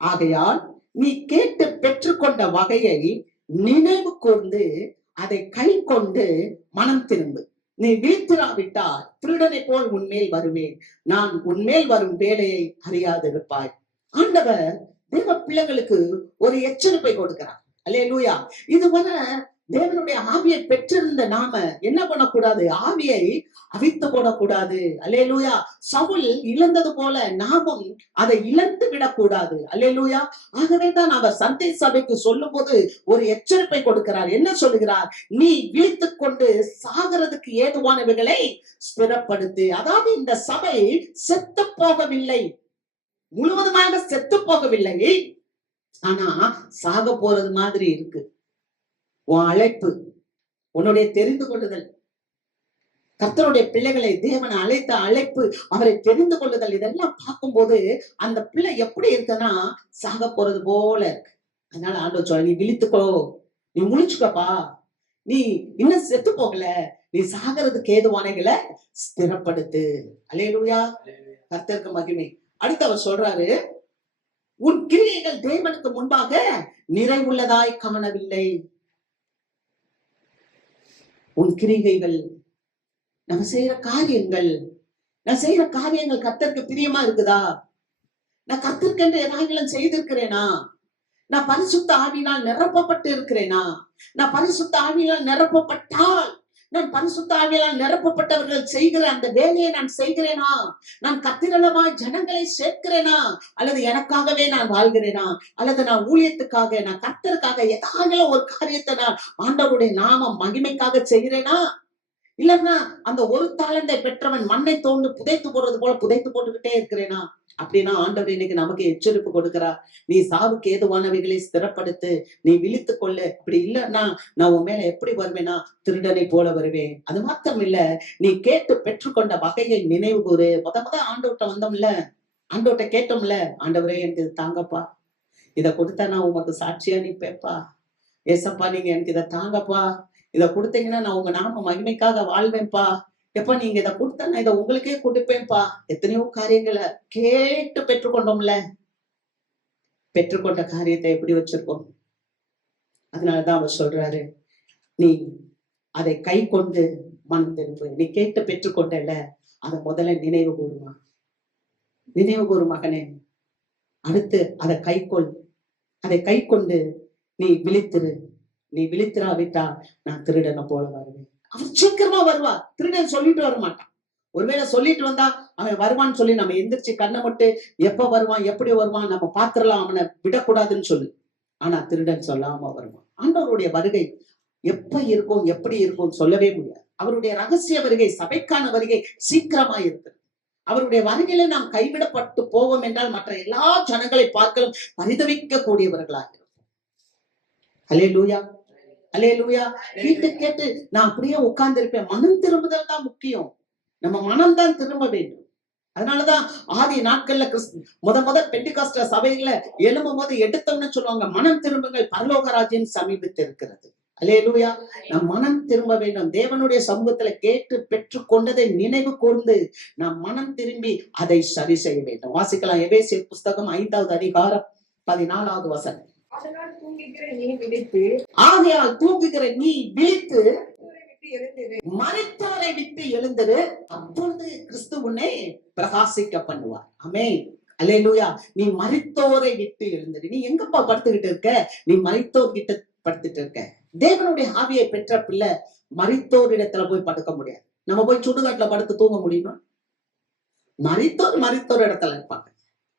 ஆகையால் நீ கேட்டு பெற்றுக்கொண்ட வகையை நினைவு கூர்ந்து அதை கை கொண்டு மனம் திரும்பு. நீ வீழ்த்திராவிட்டால் திருடனை போல் உன்மேல் வருவேன். நான் உன்மேல் வரும் வேலையை அறியாதிருப்பாய். ஆண்டவர் தேவ பிள்ளைகளுக்கு ஒரு எச்சரிப்பை கொடுக்கிறார். அல்லேலூயா. இதுவரை தேவனுடைய ஆவியை பெற்றிருந்த நாம என்ன பண்ணக்கூடாது? ஆவியை அவித்து போடக்கூடாது. அல்லேலூயா. சவுல் இழந்தது போல நாமும் அதை இழந்து விடக்கூடாது. அல்லேலூயா. ஆகவேதான் அவர் சந்தை சபைக்கு சொல்லும் போது ஒரு எச்சரிப்பை கொடுக்கிறார். என்ன சொல்லுகிறார்? நீ விழித்துக் கொண்டு சாகிறதுக்கு ஏதுவானவைகளை ஸ்திரப்படுத்து. அதாவது இந்த சபை செத்து போகவில்லை, முழுவதுமாக செத்து போகவில்லை, ஆனா சாக போறது மாதிரி இருக்கு. உன் அழைப்பு, உன்னுடைய தெரிந்து கொள்ளுதல், கர்த்தருடைய பிள்ளைகளை தேவன் அழைத்த அழைப்பு, அவரை தெரிந்து கொள்ளுதல், இதெல்லாம் பார்க்கும்போது அந்த பிள்ளை எப்படி இருக்குன்னா சாக போறது போல இருக்கு. அதனால ஆண்டவர் சொல்ல, நீ விழித்துக்கோ, நீ முழிச்சுக்கப்பா, நீ இன்னும் செத்து போகல, நீ சாகிறதுக்கு ஏதுவானகளை ஸ்திரப்படுத்து. அல்லேலூயா, கர்த்தருக்கு மகிமை. அடுத்து அவர் சொல்றாரு, உன் கிரியைகள் தேவனுக்கு முன்பாக நிறைவுள்ளதாய் காணவில்லை. உன் கிரிகைகள், நம்ம செய்யற காரியங்கள், நான் செய்யற காரியங்கள் கர்த்தருக்கு பிரியமா இருக்குதா? நான் கர்த்தருக்கென்று ஏதாவது செய்திருக்கிறேனா? நான் பரிசுத்த ஆவியினால் நிரப்பப்பட்டு இருக்கிறேனா? நான் பரிசுத்த ஆவியினால் நிரப்பப்பட்டால், நான் பரிசுத்த ஆவியால் நிரப்பப்பட்டவர்கள் செய்கிற அந்த வேலையை நான் செய்கிறேனா? நான் கத்திரளமாய் ஜனங்களை சேர்க்கிறேனா? அல்லது எனக்காகவே நான் வாழ்கிறேனா? அல்லது நான் ஊழியத்துக்காக, நான் கர்த்தருக்காக ஏதாவது ஒரு காரியத்தை நான் ஆண்டவருடைய நாமம் மகிமைக்காக செய்கிறேனா? இல்லன்னா அந்த ஒரு தாளந்தை பெற்றவன் மண்ணை தோண்டு புதைத்து போடுறது போல புதைத்து போட்டுக்கிட்டே இருக்கிறேனா? அப்படின்னா ஆண்டவர் இன்னைக்கு நமக்கு எச்சரிப்பு கொடுக்கிறார். நீ சாவுக்கு ஏதுவானவைகளை ஸ்திரப்படுத்து, நீ விழித்துக் கொள்ளு. அப்படி இல்லைன்னா நான் உன் மேல எப்படி வருவேனா? திருடனை போல வருவேன். அது மாத்திரம் இல்ல, நீ கேட்டு பெற்றுக்கொண்ட வகையை நினைவு கூறு. முத ஆண்டவர்கிட்ட வந்தோம்ல, ஆண்டவர்கிட்ட கேட்டோம்ல, ஆண்டவரே எனக்கு இது தாங்கப்பா, இதை கொடுத்தா நான் உமக்கு சாட்சியா நிப்பேப்பா, ஏசப்பா நீங்க எனக்கு இதை தாங்கப்பா, இதை கொடுத்தீங்கன்னா நான் உங்க நாம மகிமைக்காக வாழ்வேன்பா, எப்ப நீங்க இதை கொடுத்தா நான் இதை உங்களுக்கே கொடுப்பேன்பா. எத்தனையோ காரியங்களை கேட்டு பெற்றுக்கொண்டோம்ல, பெற்றுக்கொண்ட காரியத்தை எப்படி வச்சிருக்கோம்? அதனாலதான் அவர் சொல்றாரு, நீ அதை கை கொண்டு மனம் திரும்பு. நீ கேட்டு பெற்றுக்கொண்டல, அதை முதல்ல நினைவு கூறுமா, நினைவு கூறு மகனே. அடுத்து அதை கைக்கொள், அதை கை கொண்டு நீ விழித்திரு. நீ விழித்திராவிட்டா நான் திருடனை போல வருவேன். அவன் சீக்கிரமா வருவான். திருடன் சொல்லிட்டு வர மாட்டான். ஒருவேளை சொல்லிட்டு வந்தா அவன் வருவான்னு சொல்லி நம்ம எந்திரிச்சு கண்ணை மட்டும் எப்ப வருவான் எப்படி வருவான் நம்ம பாத்திரலாம், அவனை விடக்கூடாதுன்னு சொல்லு. ஆனா திருடன் சொல்லாம வருவான். ஆண்டவருடைய வருகை எப்ப இருக்கும் எப்படி இருக்கும் சொல்லவே முடியாது. அவருடைய ரகசிய வருகை, சபைக்கான வருகை சீக்கிரமா இருக்கு. அவருடைய வருகையில நாம் கைவிடப்பட்டு போவோம் என்றால் மற்ற எல்லா ஜனங்களை பார்க்கலும் பரிதவிக்க கூடியவர்களாக இருக்கும். அல்லேலூயா, அல்லேலூயா. கேட்டு கேட்டு நான் அப்படியே உட்கார்ந்து இருப்பேன். மனம் திரும்புதல் தான் முக்கியம். நம்ம மனம் தான் திரும்ப வேண்டும். அதனாலதான் ஆதி நாட்கள்ல முத பெண்டிகாஸ்ட சபைகளை எழும்பும் போது எடுத்தவன்னு சொல்லுவாங்க, மனம் திரும்புங்கள், பரலோக ராஜ்யம் சமீபித்து இருக்கிறது. அல்லேலூயா. நம் மனம் திரும்ப வேண்டும். தேவனுடைய சமூகத்துல கேட்டு பெற்று கொண்டதை நினைவு கூர்ந்து நாம் மனம் திரும்பி அதை சரி செய்ய வேண்டும். வாசிக்கலாம். எபேசியர் புஸ்தகம் 5வது அதிகாரம் 14வது வசனம். ஆகையால் தூங்குகிற நீ விழித்து மரித்தவரை விட்டு எழுந்திரு, அப்பொழுது கிறிஸ்து உன்னை பிரகாசிக்க பண்ணுவார். ஆமென், அல்லேலூயா. நீ மரித்தோரை விட்டு எழுந்திரு. நீ எங்கப்பா படுத்துக்கிட்டு இருக்க? நீ மரித்தோர் கிட்ட படுத்துட்டு இருக்க. தேவனுடைய ஆவியை பெற்ற பிள்ளை மரித்தோர் இடத்துல போய் படுக்க முடியாது. நம்ம போய் சுடுகாட்டுல படுத்து தூங்க முடியுமா? மரித்தோர் இடத்துல இருப்பாங்க.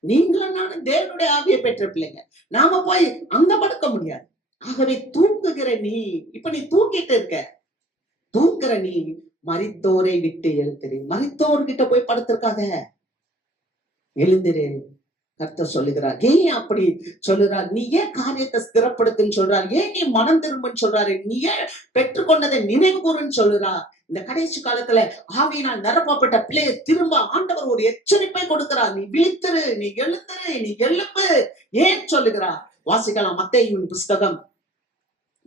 நீங்களும் நானும் தேவனுடைய ஆவியை பெற்ற பிள்ளைங்க. நாம போய் அங்க படுக்க முடியாது. ஆகவே தூங்குகிற நீ, இப்ப நீ தூங்கிட்டு இருக்க, தூங்குற நீ மரித்தோரை விட்டு எழுந்திரு. மரித்தோர்கிட்ட போய் படுத்திருக்காத, எழுந்திரு. கர்த்தர் சொல்லுகிறார். ஏன் அப்படி சொல்லுறார்? நீ ஏன் காரியத்தை ஸ்திரப்படுத்துன்னு சொல்றார்? ஏன் நீ மனம் திரும்புன்னு சொல்றாரு? நீ ஏன் பெற்றுக்கொண்டதை நினைவு கூறுன்னு சொல்லுறார்? இந்த கடைசி காலத்துல ஆவியினால் நிரப்பப்பட்ட பிள்ளையை திரும்ப ஆண்டவர் ஒரு எச்சரிப்பை கொடுக்கிறார். நீ விழித்திரு, நீ எழுந்திரு, நீ எழுப்பு. ஏன் சொல்லுகிறார்? வாசிக்கலாம். மத்தேயுவின் புஸ்தகம்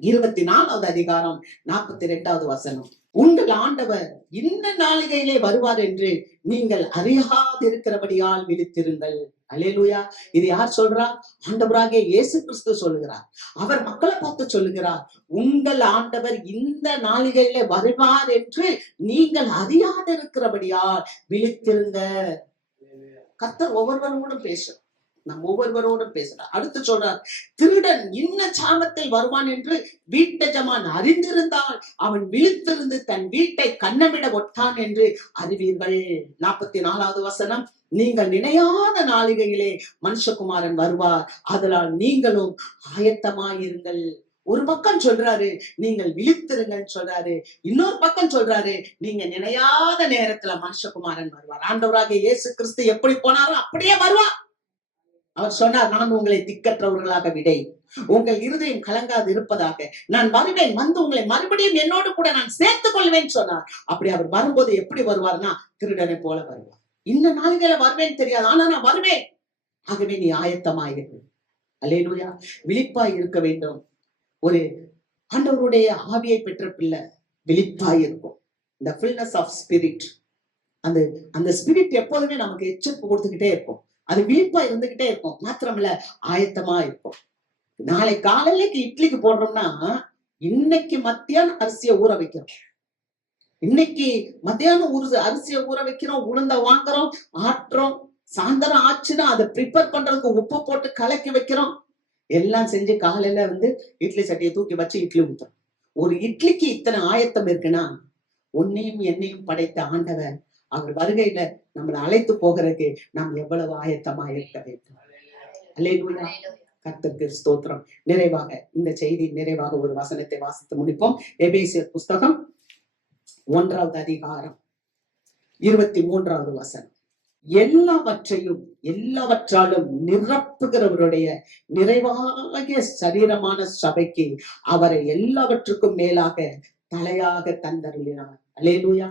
24வது அதிகாரம் 42வது வசனம். உங்கள் ஆண்டவர் இந்த நாளிகையிலே வருவார் என்று நீங்கள் அறியாதிருக்கிறபடியால் விழித்திருங்கள். அல்லேலூயா. இது யார் சொல்றா? ஆண்டவராகிய இயேசு கிறிஸ்து சொல்லுகிறார். அவர் மக்களை பார்த்து சொல்லுகிறார், உங்கள் ஆண்டவர் இந்த நாளிகையிலே வருவார் என்று நீங்கள் அறியாதிருக்கிறபடியால் விழித்திருங்க. கர்த்தர் ஒவ்வொருவரோடும் பேசுறார். நம் ஒவ்வொருவரோடும் பேசுறார். அடுத்து சொல்றார், திருடன் இன்ன சாமத்தில் வருவான் என்று வீட்டஜமான் அறிந்திருந்தால் அவன் விழித்திருந்து தன் வீட்டை கண்ணமிட ஒட்டான் என்று அறிவீர்கள். 44வது வசனம். நீங்கள் நினையாத நாளிகையிலே மனுஷகுமாரன் வருவார், அதனால் நீங்களும் ஆயத்தமாயிருங்கள். ஒரு பக்கம் சொல்றாரு நீங்கள் விழித்திருங்கன்னு சொல்றாரு, இன்னொரு பக்கம் சொல்றாரு நீங்க நினையாத நேரத்துல மனுஷகுமாரன் வருவார். ஆண்டவராகிய இயேசு கிறிஸ்து எப்படி போனாரோ அப்படியே வருவார். அவர் சொன்னார், நான் உங்களை திக்கற்றவர்களாக விடை, உங்கள் இருதயம் கலங்காது இருப்பதாக நான் வருவேன், வந்து உங்களை மறுபடியும் என்னோடு கூட நான் சேர்த்துக் கொள்வேன் சொன்னார். அப்படி அவர் வரும்போது எப்படி வருவார்னா திருடனை போல வருவார். இந்த நாளிகையில வருவேன் தெரியாது, ஆனா நான் வருவேன். ஆகவே நீ ஆயத்தமாயிரு. அல்லேலூயா. விழிப்பாய் இருக்க வேண்டும். ஒரு ஆண்டவருடைய ஆவியை பெற்ற பிள்ளை விழிப்பாய் இருக்கும். இந்த ஃபுல்னஸ் ஆஃப் ஸ்பிரிட், அந்த ஸ்பிரிட் எப்போதுமே நமக்கு எச்சரிப்பு கொடுத்துக்கிட்டே இருக்கும். அது விழிப்பா இருந்துகிட்டே இருக்கும். மாத்திரமில்ல, ஆயத்தமா இருக்கும். நாளை காலையிலக்கு இட்லிக்கு போடுறோம்னா இன்னைக்கு மத்தியானம் அரிசியை ஊற வைக்கிறோம். இன்னைக்கு மத்தியானம் அரிசியை ஊற வைக்கிறோம், உளுந்த வாங்குறோம், ஆட்டுறோம். சாயந்தரம் ஆச்சுன்னா அதை ப்ரிப்பேர் பண்றதுக்கு உப்பு போட்டு கலக்கி வைக்கிறோம். எல்லாம் செஞ்சு காலையில இட்லி சட்டியை தூக்கி வச்சு இட்லி ஊத்துறோம். ஒரு இட்லிக்கு இத்தனை ஆயத்தம் இருக்குன்னா, உன்னையும் என்னையும் படைத்த ஆண்டவர் அவர் வருகையில நம்மளை அழைத்து போகிறதுக்கு நாம் எவ்வளவு ஆயத்தமா இருக்க வேண்டும். அல்லேலூயா. கர்த்தருக்கு ஸ்தோத்திரம். நிறைவாக இந்த செய்தி நிறைவாக ஒரு வசனத்தை வாசித்து முடிப்போம். எபேசியர் புஸ்தகம் 1வது அதிகாரம் 23வது வசனம். எல்லாவற்றாலும் நிரப்புகிறவருடைய நிறைவாகிய சரீரமான சபைக்கு அவரை எல்லாவற்றுக்கும் மேலாக தலையாக தந்தருளினார். அல்லேலூயா.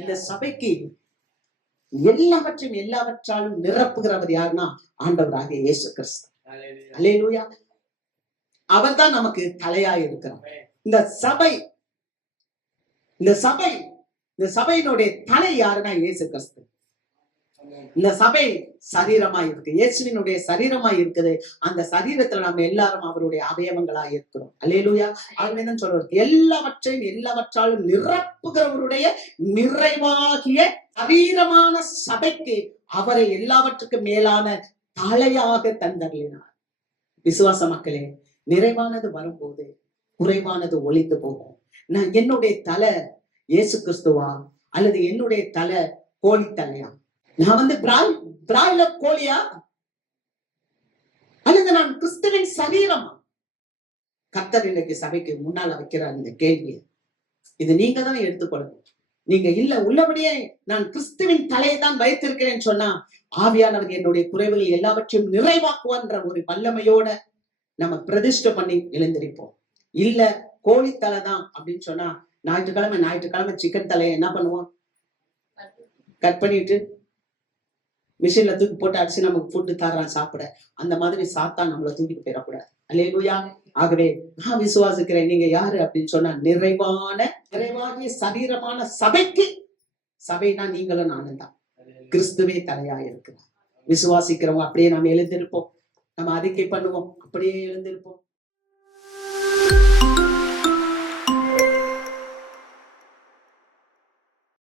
இந்த சபைக்கு எல்லாவற்றாலும் நிரப்புகிறவர் யாருன்னா ஆண்டவராகிய இயேசு கிறிஸ்து. அல்லேலூயா. அவர் தான் நமக்கு தலையாய் இருக்கிறார். இந்த சபையினுடைய தலை யாருன்னா இயேசு கிறிஸ்து. இந்த சபை சரீரமா இருக்கு, இயேசுவினுடைய சரீரமா இருக்குது. அந்த சரீரத்துல நம்ம எல்லாரும் அவருடைய அவயவங்களா இருக்கிறோம். அல்லேலூயா. அதுதான் சொல்றது, எல்லாவற்றாலும் நிரப்புகிறவருடைய நிறைவாகிய சரீரமான சபைக்கு அவரை எல்லாவற்றுக்கும் மேலான தலையாக தந்தருளினார். விசுவாச மக்களே, நிறைவானது வரும்போது குறைவானது ஒளிந்து போகும். நான் என்னுடைய தலை இயேசு கிறிஸ்துவா அல்லது என்னுடைய தலை கோழி தலையா? நான் பிராய்லர் கோழியா அல்லது நான் கிறிஸ்துவின் சரீரமா? கர்த்தர் இன்னைக்கு சபைக்கு முன்னால வைக்கிறார் இந்த கேள்வியை. இது நீங்க தான் எடுத்துக்கொள்ளணும். நீங்க இல்ல உள்ளபடியே நான் கிறிஸ்துவின் தலையை தான் வைத்திருக்கிறேன்னு சொன்னா, ஆவியானவர் என்னுடைய குறைவுகள் எல்லாவற்றையும் நிறைவாக்குவான்ற ஒரு வல்லமையோட நம்ம பிரதிஷ்டை பண்ணி எழுந்திருப்போம். இல்ல கோழி தலை தான் அப்படின்னு சொன்னா, ஞாயிற்றுக்கிழமை சிக்கன் தலையை என்ன பண்ணுவோம்? கட் பண்ணிட்டு மிஷின்ல தூக்கி போட்டு அடிச்சு நமக்கு ஃபுட்டு தர்றான் சாப்பிட. அந்த மாதிரி சாத்தா நம்மள தூக்கிட்டு போயிடக்கூடாது. அல்லேலூயா. ஆகவே நான் விசுவாசிக்கிறேன், நீங்க யாரு அப்படின்னு சொன்னா, நிறைவாகிய சரீரமான சபைக்கு, சபைனா நீங்களும் நானும் தான். கிறிஸ்துவே தலையா இருக்கிறார். விசுவாசிக்கிறவங்க அப்படியே நம்ம எழுந்திருப்போம். நம்ம அறிக்கை பண்ணுவோம், அப்படியே எழுந்திருப்போம்.